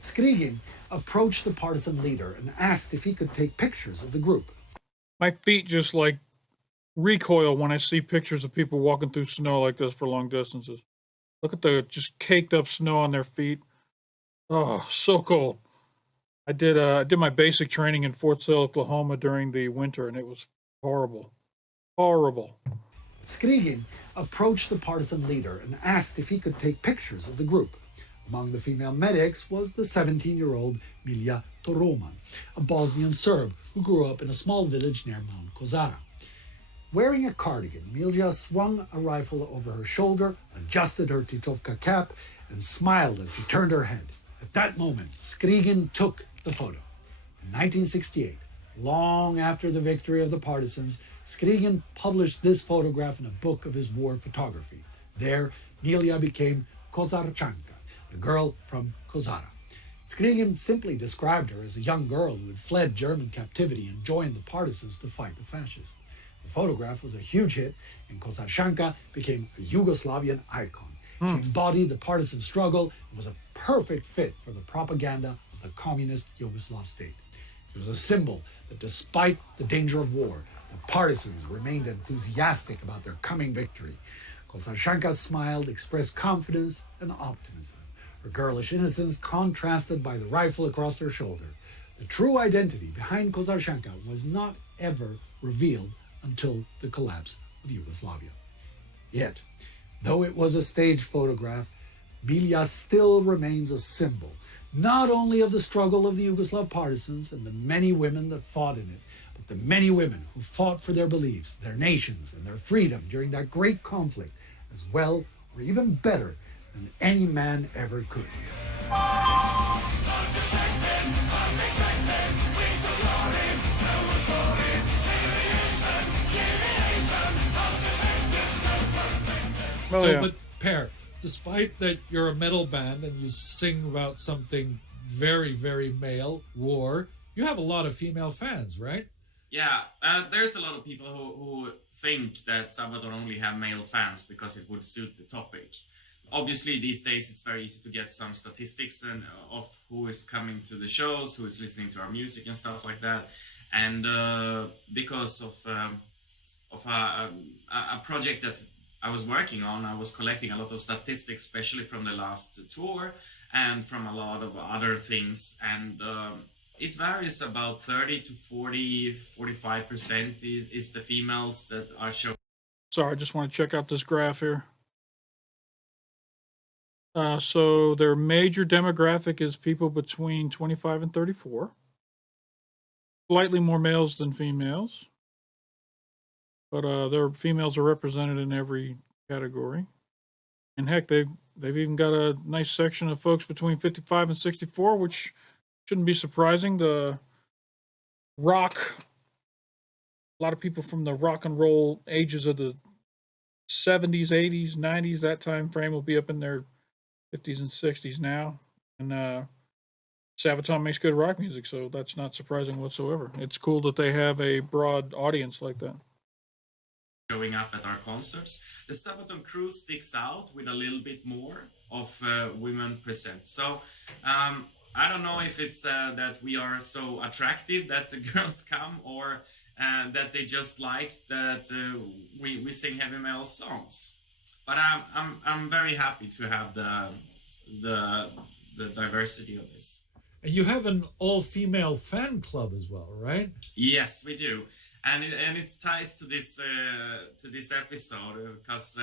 Skrigin approached the partisan leader and asked if he could take pictures of the group. My feet just like recoil when I see pictures of people walking through snow like this for long distances. Look at the just caked up snow on their feet. Oh, so cold. I did my basic training in Fort Sill, Oklahoma during the winter, and it was horrible. Horrible. Skrigin approached the partisan leader and asked if he could take pictures of the group. Among the female medics was the 17-year-old Milja Toroman, a Bosnian Serb who grew up in a small village near Mount Kozara. Wearing a cardigan, Milja swung a rifle over her shoulder, adjusted her Titovka cap, and smiled as she turned her head. At that moment, Skrigin took the photo. In 1968, long after the victory of the partisans, Skrigin published this photograph in a book of his war photography. There, Milja became Kozarchanka, the girl from Kozara. Skrigin simply described her as a young girl who had fled German captivity and joined the partisans to fight the fascists. The photograph was a huge hit, and Kozarchanka became a Yugoslavian icon. She embodied the partisan struggle and was a perfect fit for the propaganda of the communist Yugoslav state. It was a symbol that despite the danger of war, the partisans remained enthusiastic about their coming victory. Kozarchanka smiled, expressed confidence and optimism. Her girlish innocence contrasted by the rifle across her shoulder. The true identity behind Kozarchanka was not ever revealed until the collapse of Yugoslavia. Yet, though it was a staged photograph, Milja still remains a symbol, not only of the struggle of the Yugoslav partisans and the many women that fought in it, but the many women who fought for their beliefs, their nations, and their freedom during that great conflict, as well or even better than any man ever could. Oh, So, yeah. but Per, despite that you're a metal band and you sing about something very, very male, war, you have a lot of female fans, right? Yeah, there's a lot of people who think that Sabaton only have male fans because it would suit the topic. Obviously, these days it's very easy to get some statistics of who is coming to the shows, who is listening to our music and stuff like that. And because of a project that I was working on, I was collecting a lot of statistics, especially from the last tour and from a lot of other things. And it varies about 30 to 40, 45% is the females that are showing. Sorry, I just want to check out this graph here. So their major demographic is people between 25 and 34. Slightly more males than females. But their females are represented in every category. And heck, they've even got a nice section of folks between 55 and 64, which shouldn't be surprising. The rock, a lot of people from the rock and roll ages of the 70s, 80s, 90s, that time frame will be up in their 50s and 60s now. And Sabaton makes good rock music, so that's not surprising whatsoever. It's cool that they have a broad audience like that. Showing up at our concerts. The Sabaton crew sticks out with a little bit more of women present. So I don't know if it's that we are so attractive that the girls come, or that they just like that we sing heavy metal songs. But I'm very happy to have the diversity of this. And you have an all-female fan club as well, right? Yes, we do. And it ties to this episode because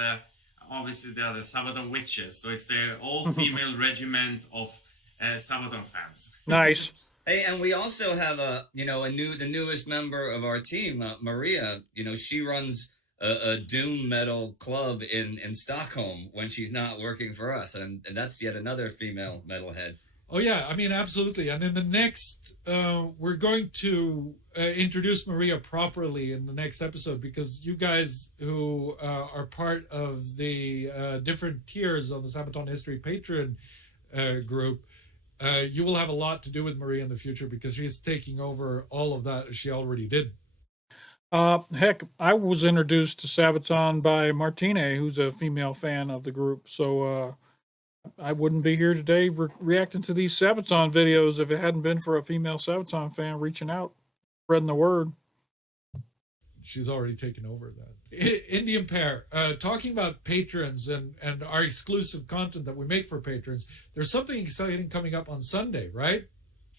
obviously they are the Sabaton witches, so it's the all-female regiment of Sabaton fans. Nice. Hey, and we also have the newest member of our team, Maria. She runs a doom metal club in Stockholm when she's not working for us, and that's yet another female metalhead. Oh yeah, I mean, absolutely. And in the next, we're going to introduce Maria properly in the next episode, because you guys who are part of the different tiers on the Sabaton History Patreon group, you will have a lot to do with Maria in the future because she's taking over all of that as she already did. Heck, I was introduced to Sabaton by Martine, who's a female fan of the group. So I wouldn't be here today reacting to these Sabaton videos if it hadn't been for a female Sabaton fan reaching out, spreading the word. She's already taken over that. Indian Pair, talking about patrons and our exclusive content that we make for patrons, there's something exciting coming up on Sunday, right?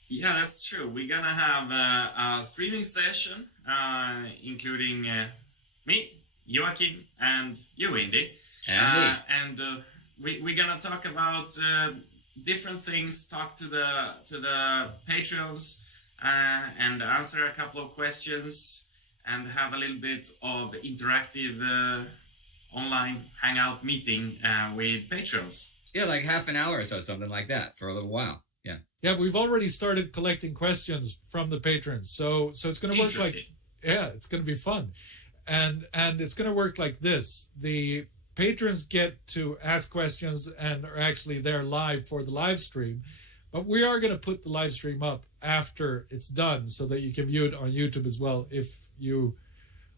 Yeah, that's true. We're gonna have a streaming session, including me, Joaquin, and you, Indy. And We're gonna talk about different things, talk to the Patreons, and answer a couple of questions, and have a little bit of interactive online hangout meeting with Patreons. yeah, like half an hour or so, something like that, for a little while. Yeah. Yeah, we've already started collecting questions from the patrons, so it's going to work like, yeah, it's going to be fun, and it's going to work like this: the patrons get to ask questions and are actually there live for the live stream, but we are going to put the live stream up after it's done so that you can view it on YouTube as well if you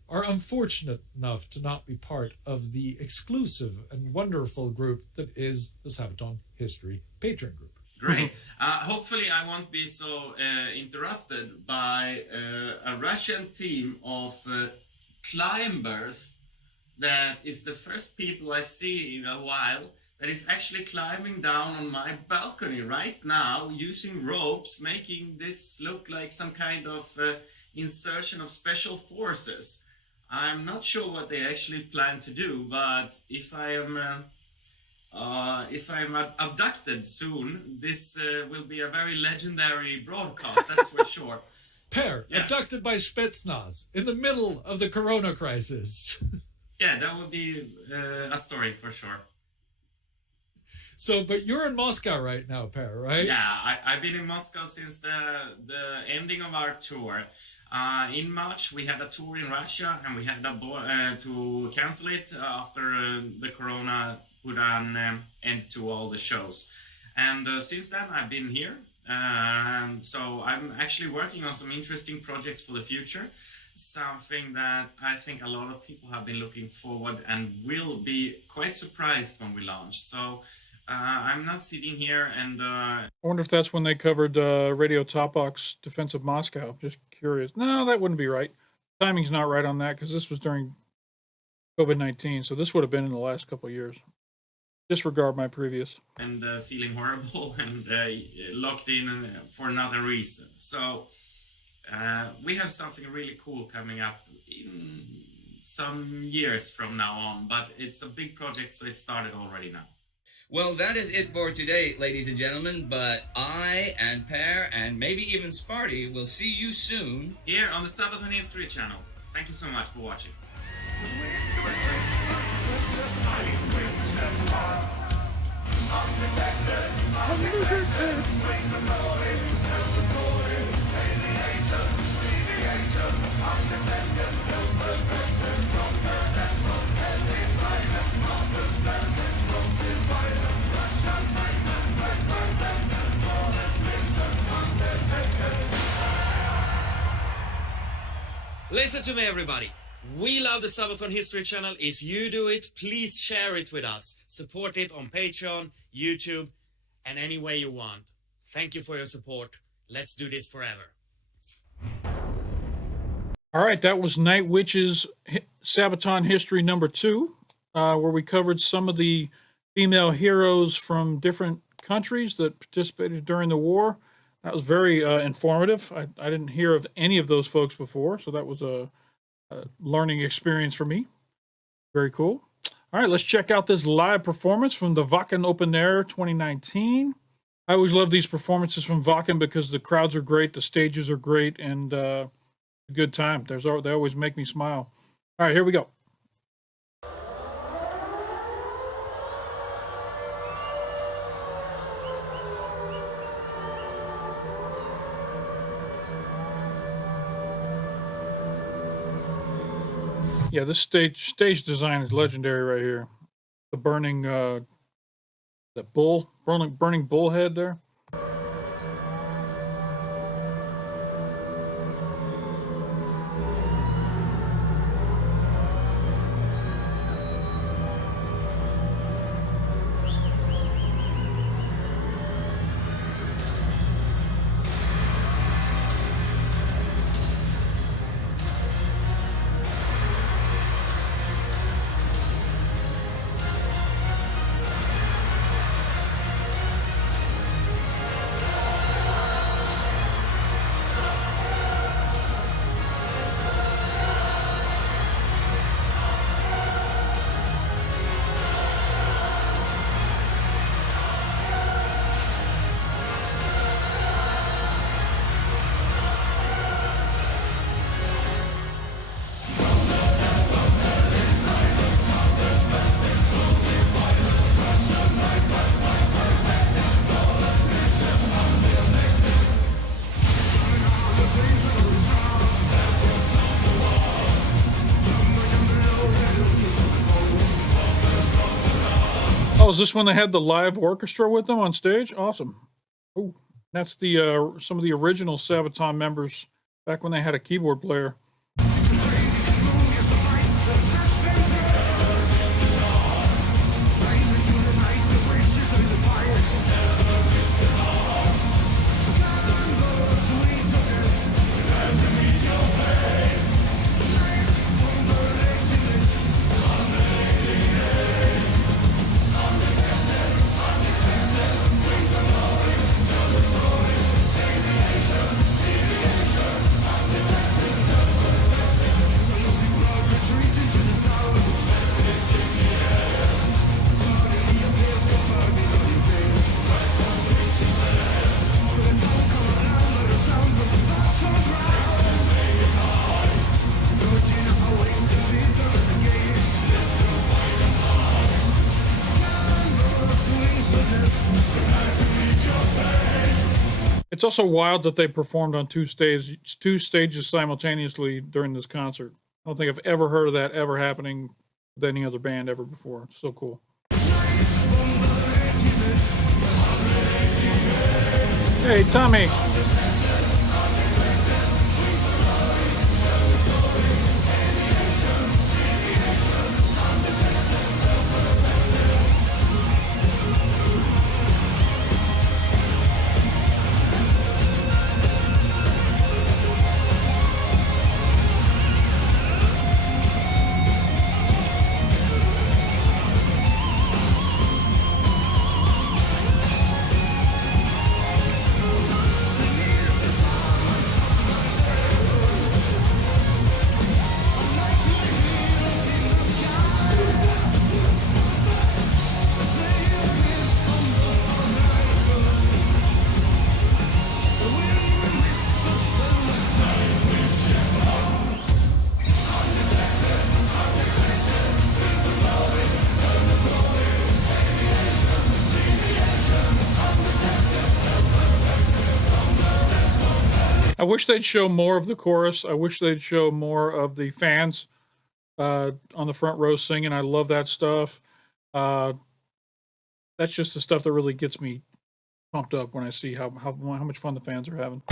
are unfortunate enough to not be part of the exclusive and wonderful group that is the Sabaton History Patreon group. Great. Hopefully I won't be so interrupted by a Russian team of climbers that is the first people I see in a while that is actually climbing down on my balcony right now using ropes, making this look like some kind of insertion of special forces. I'm not sure what they actually plan to do, but if I'm abducted soon, this will be a very legendary broadcast, that's for sure. Per, abducted by Spetsnaz in the middle of the Corona crisis. Yeah, that would be a story for sure. So, but you're in Moscow right now, Per, right? Yeah, I've been in Moscow since the ending of our tour. In March, we had a tour in Russia, and we had to cancel it after the Corona put an end to all the shows. And since then, I've been here. So I'm actually working on some interesting projects for the future. Something that I think a lot of people have been looking forward and will be quite surprised when we launch. So I'm not sitting here and... I wonder if that's when they covered Radio Topok's Defense of Moscow. Just curious. No, that wouldn't be right. Timing's not right on that because this was during COVID-19. So this would have been in the last couple of years. Disregard my previous. And feeling horrible and locked in for another reason. So we have something really cool coming up in some years from now on. But it's a big project, so it started already now. Well, that is it for today, ladies and gentlemen, but I and Per and maybe even Sparty will see you soon here on the Sabaton History channel. Thank you so much for watching. Listen to me, everybody. We love the Sabaton History channel. If you do it, please share it with us. Support it on Patreon, YouTube, and any way you want. Thank you for your support. Let's do this forever. All right, that was Night Witch's Sabaton History number 2, where we covered some of the female heroes from different countries that participated during the war. That was very informative. I didn't hear of any of those folks before, so that was a learning experience for me. Very cool. All right, let's check out this live performance from the Wacken Open Air 2019. I always love these performances from Wacken because the crowds are great, the stages are great, and a good time. They always make me smile. All right, here we go. Yeah, this stage design is legendary right here. The burning, the bull burning bullhead there. Oh, is this when they had the live orchestra with them on stage? Awesome. Oh, that's the some of the original Sabaton members back when they had a keyboard player. It's also wild that they performed on two stages simultaneously during this concert. I don't think I've ever heard of that ever happening with any other band ever before. It's so cool. Hey, Tommy. I wish they'd show more of the chorus. I wish they'd show more of the fans on the front row singing. I love that stuff. That's just the stuff that really gets me pumped up when I see how much fun the fans are having.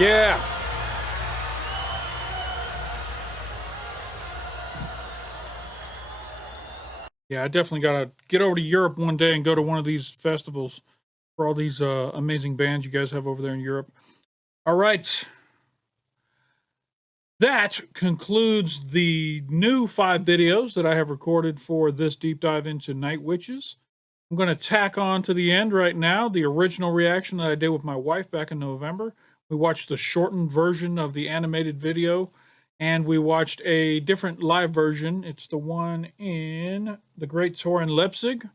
Yeah. Yeah, I definitely got to get over to Europe one day and go to one of these festivals for all these amazing bands you guys have over there in Europe. All right. That concludes the new 5 videos that I have recorded for this deep dive into Night Witches. I'm going to tack on to the end right now the original reaction that I did with my wife back in November. We watched the shortened version of the animated video, and we watched a different live version. It's the one in the Great Tour in Leipzig.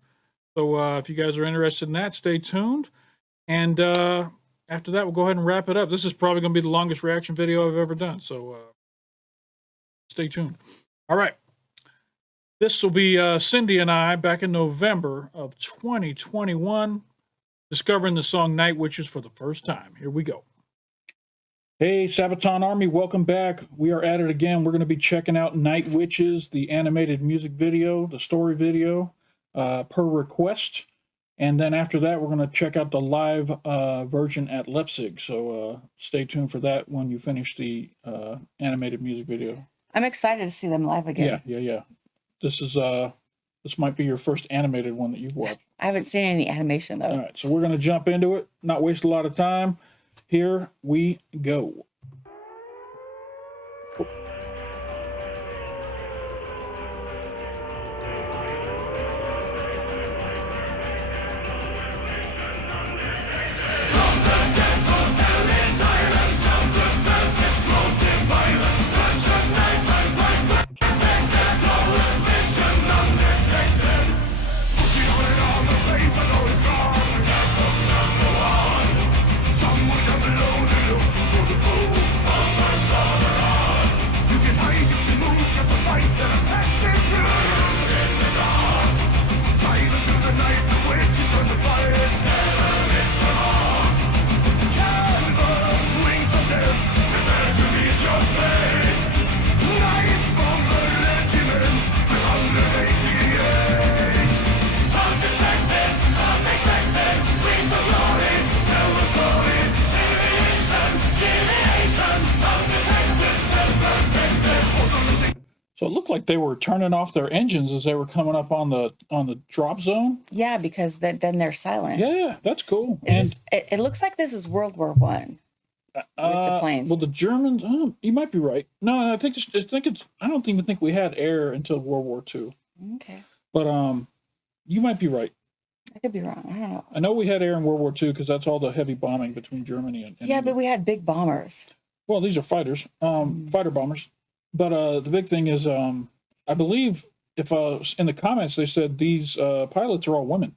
So if you guys are interested in that, stay tuned. And after that, we'll go ahead and wrap it up. This is probably going to be the longest reaction video I've ever done. So stay tuned. All right. This will be Cindy and I back in November of 2021 discovering the song Night Witches for the first time. Here we go. Hey, Sabaton Army, welcome back. We are at it again. We're going to be checking out Night Witches, the animated music video, the story video, per request. And then after that, we're going to check out the live version at Leipzig. So stay tuned for that when you finish the animated music video. I'm excited to see them live again. Yeah. This might be your first animated one that you've watched. I haven't seen any animation, though. All right, so we're going to jump into it, not waste a lot of time. Here we go. So it looked like they were turning off their engines as they were coming up on the drop zone. Yeah, because then they're silent. Yeah, that's cool. It looks like this is World War One with the planes. Well, the Germans, you might be right. No, I think it's. I don't even think we had air until World War II. Okay. But you might be right. I could be wrong. I don't know. I know we had air in World War II because that's all the heavy bombing between Germany and yeah, but we had big bombers. Well, these are fighters, fighter bombers. But the big thing is, I believe if in the comments they said these pilots are all women.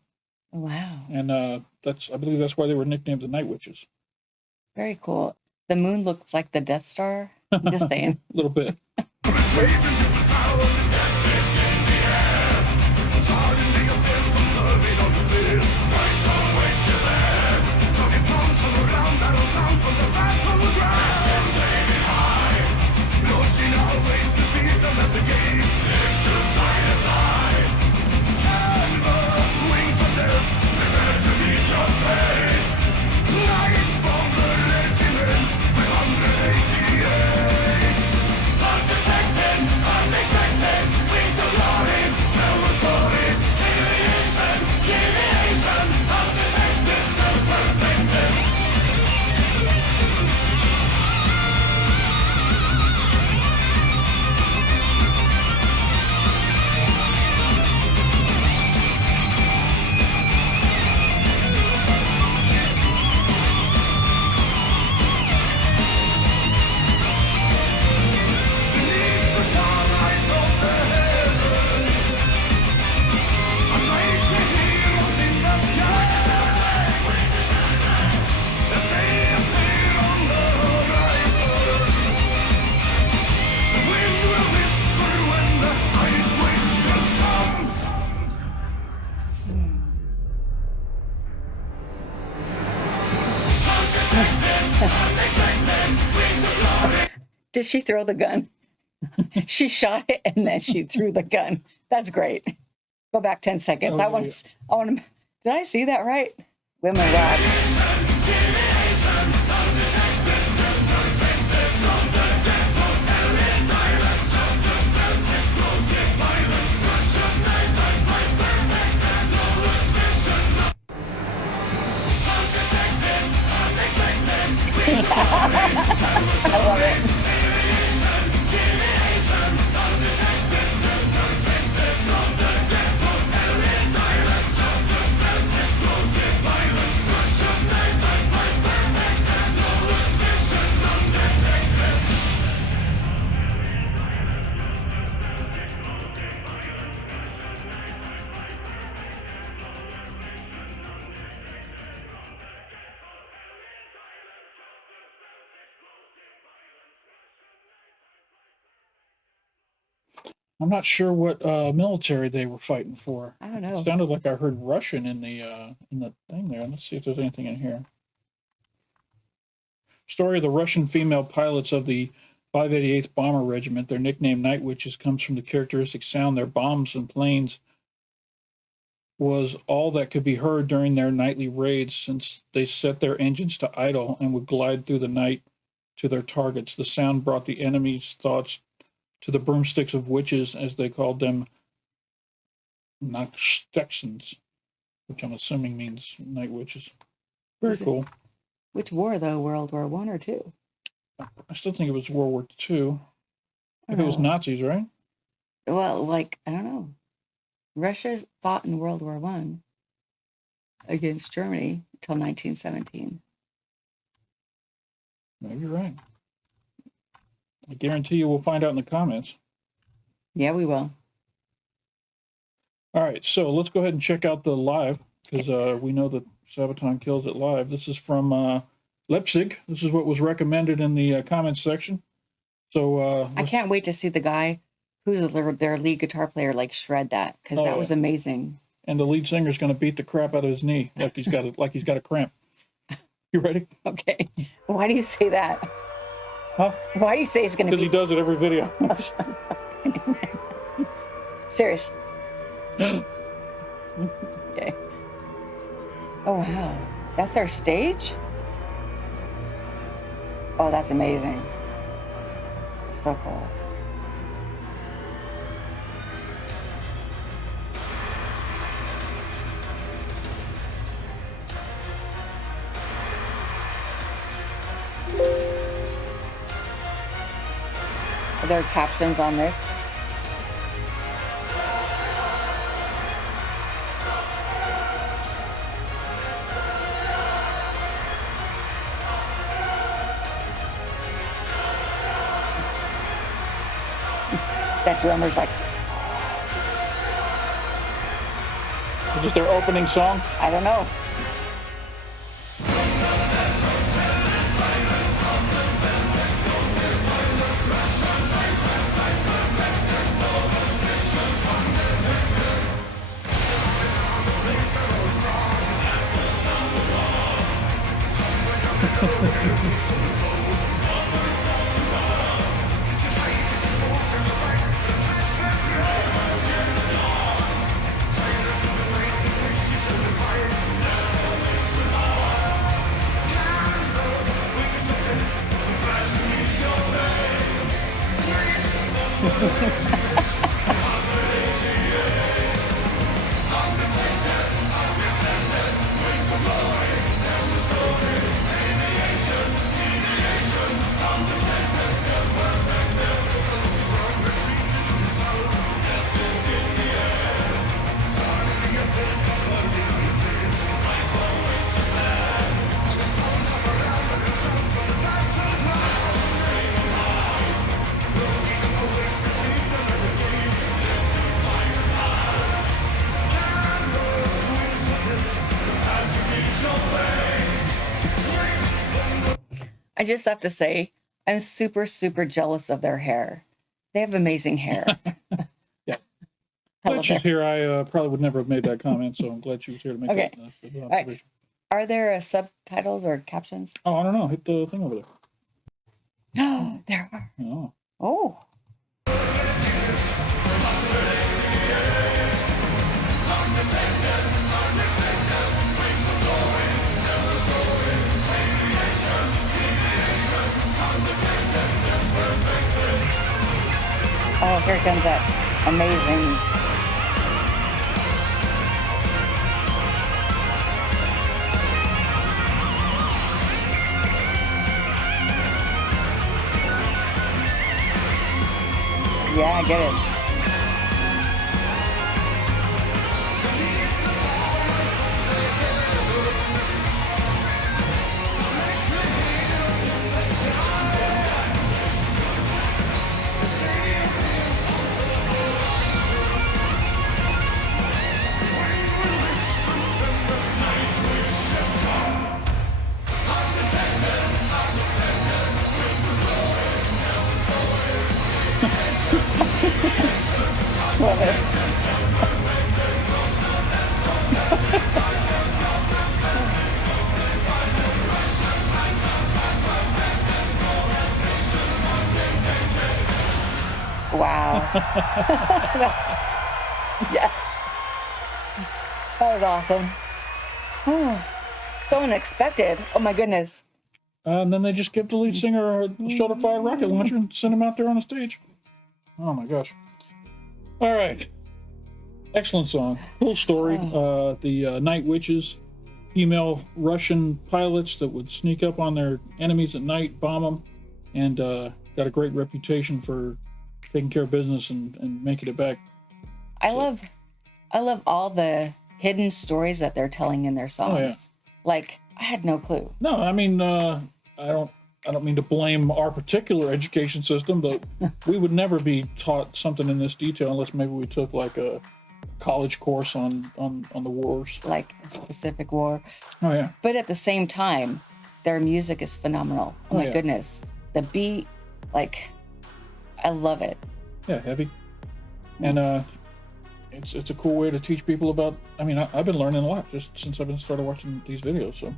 Wow. And I believe that's why they were nicknamed the Night Witches. Very cool. The moon looks like the Death Star. I'm just saying. A little bit. Did she throw the gun? She shot it and then she threw the gun. That's great. Go back 10 seconds. Oh, I want to. Did I see that right? Women rock. I love it. I'm not sure what military they were fighting for. I don't know. It sounded like I heard Russian in the thing there. Let's see if there's anything in here. Story of the Russian female pilots of the 588th Bomber Regiment. Their nickname Night Witches comes from the characteristic sound their bombs and planes was all that could be heard during their nightly raids, since they set their engines to idle and would glide through the night to their targets. The sound brought the enemy's thoughts to the broomsticks of witches, as they called them, Nachtstexens, which I'm assuming means night witches. Very cool. Which war, though? World War I or II? I still think it was World War II. If it was Nazis, right? Well, like, I don't know. Russia fought in World War I against Germany until 1917. Maybe you're right. I guarantee you we'll find out in the comments. Yeah, we will. All right, so let's go ahead and check out the live, because we know that Sabaton kills it live. This is from Leipzig. This is what was recommended in the comments section. So I can't wait to see the guy who's their lead guitar player like shred that, because that was amazing. And the lead singer's going to beat the crap out of his knee like he's got a cramp. You ready? Okay. Why do you say that? Huh? Why do you say it's going to be? Because he does it every video. Serious. Okay. Oh, wow. That's our stage? Oh, that's amazing. So cool. Are there captions on this? That drummer's like, Is this their opening song? I don't know. I just have to say, I'm super, super jealous of their hair. They have amazing hair. Yeah. I Glad love she's it. here. I probably would never have made that comment, so I'm glad she was here to make Okay. that right. observation. Are there subtitles or captions? Oh, I don't know. Hit the thing over there. No, there are. Oh. Oh. Oh, here comes that amazing. Yeah, I get it. Wow. Yes. That was awesome. Oh, so unexpected. Oh my goodness. And then they just give the lead singer a shoulder-fired rocket launcher and send him out there on the stage. Oh my gosh. All right. Excellent song. Cool story. The Night Witches, female Russian pilots that would sneak up on their enemies at night, bomb them, and got a great reputation for taking care of business and making it back. I love all the hidden stories that they're telling in their songs. Oh, yeah. Like, I had no clue. No, I mean, I don't mean to blame our particular education system, but we would never be taught something in this detail unless maybe we took like a college course on the wars. Like a specific war. Oh yeah. But at the same time, their music is phenomenal. Oh my goodness. The beat, like, I love it. Yeah, heavy. And it's a cool way to teach people about, I mean, I've been learning a lot just since I've been started watching these videos. So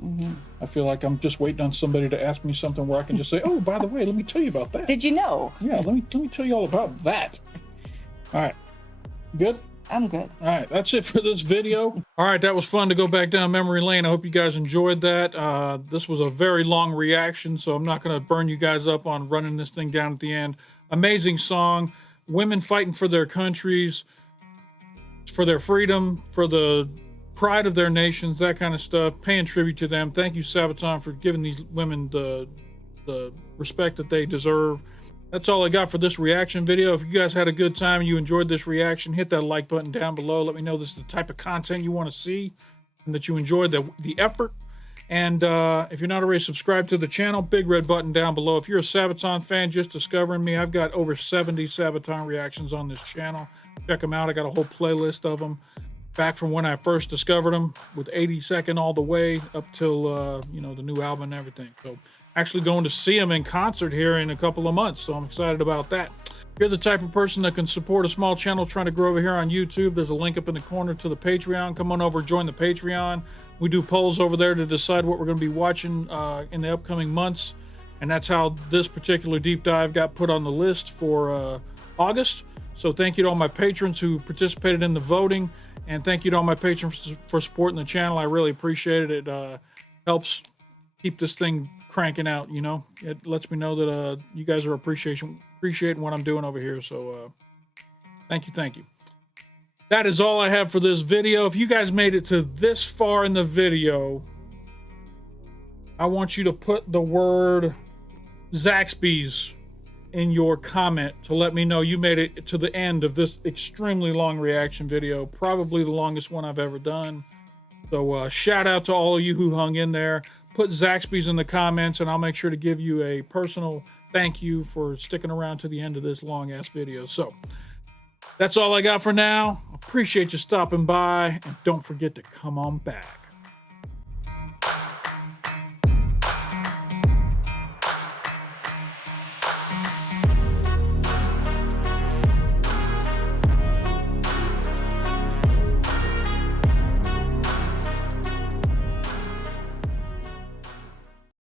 I feel like I'm just waiting on somebody to ask me something where I can just say, oh, by the way, let me tell you about that. Did you know? Yeah, let me tell you all about that. All right. Good? I'm good. All right, that's it for this video. All right, that was fun to go back down memory lane. I hope you guys enjoyed that. This was a very long reaction, so I'm not going to burn you guys up on running this thing down at the end. Amazing song. Women fighting for their countries, for their freedom, for the pride of their nations, that kind of stuff. Paying tribute to them. Thank you, Sabaton, for giving these women the respect that they deserve. That's all I got for this reaction video. If you guys had a good time and you enjoyed this reaction, hit that like button down below. Let me know this is the type of content you want to see and that you enjoyed the effort. And if you're not already subscribed to the channel, big red button down below. If you're a Sabaton fan just discovering me, I've got over 70 Sabaton reactions on this channel. Check them out. I got a whole playlist of them back from when I first discovered them, with 82nd all the way up till the new album and everything. So actually going to see them in concert here in a couple of months, so I'm excited about that. If you're the type of person that can support a small channel trying to grow over here on YouTube, there's a link up in the corner to the Patreon. Come on over, join the Patreon. We do polls over there to decide what we're going to be watching in the upcoming months, and that's how this particular deep dive got put on the list for August. So thank you to all my patrons who participated in the voting, and thank you to all my patrons for supporting the channel. I really appreciate it. It helps keep this thing cranking out, you know. It lets me know that you guys are appreciating what I'm doing over here. So thank you. That is all I have for this video. If you guys made it to this far in the video, I want you to put the word Zaxby's in your comment to let me know you made it to the end of this extremely long reaction video, probably the longest one I've ever done. So shout out to all of you who hung in there. Put Zaxby's in the comments, and I'll make sure to give you a personal thank you for sticking around to the end of this long-ass video. So that's all I got for now. Appreciate you stopping by, and don't forget to come on back.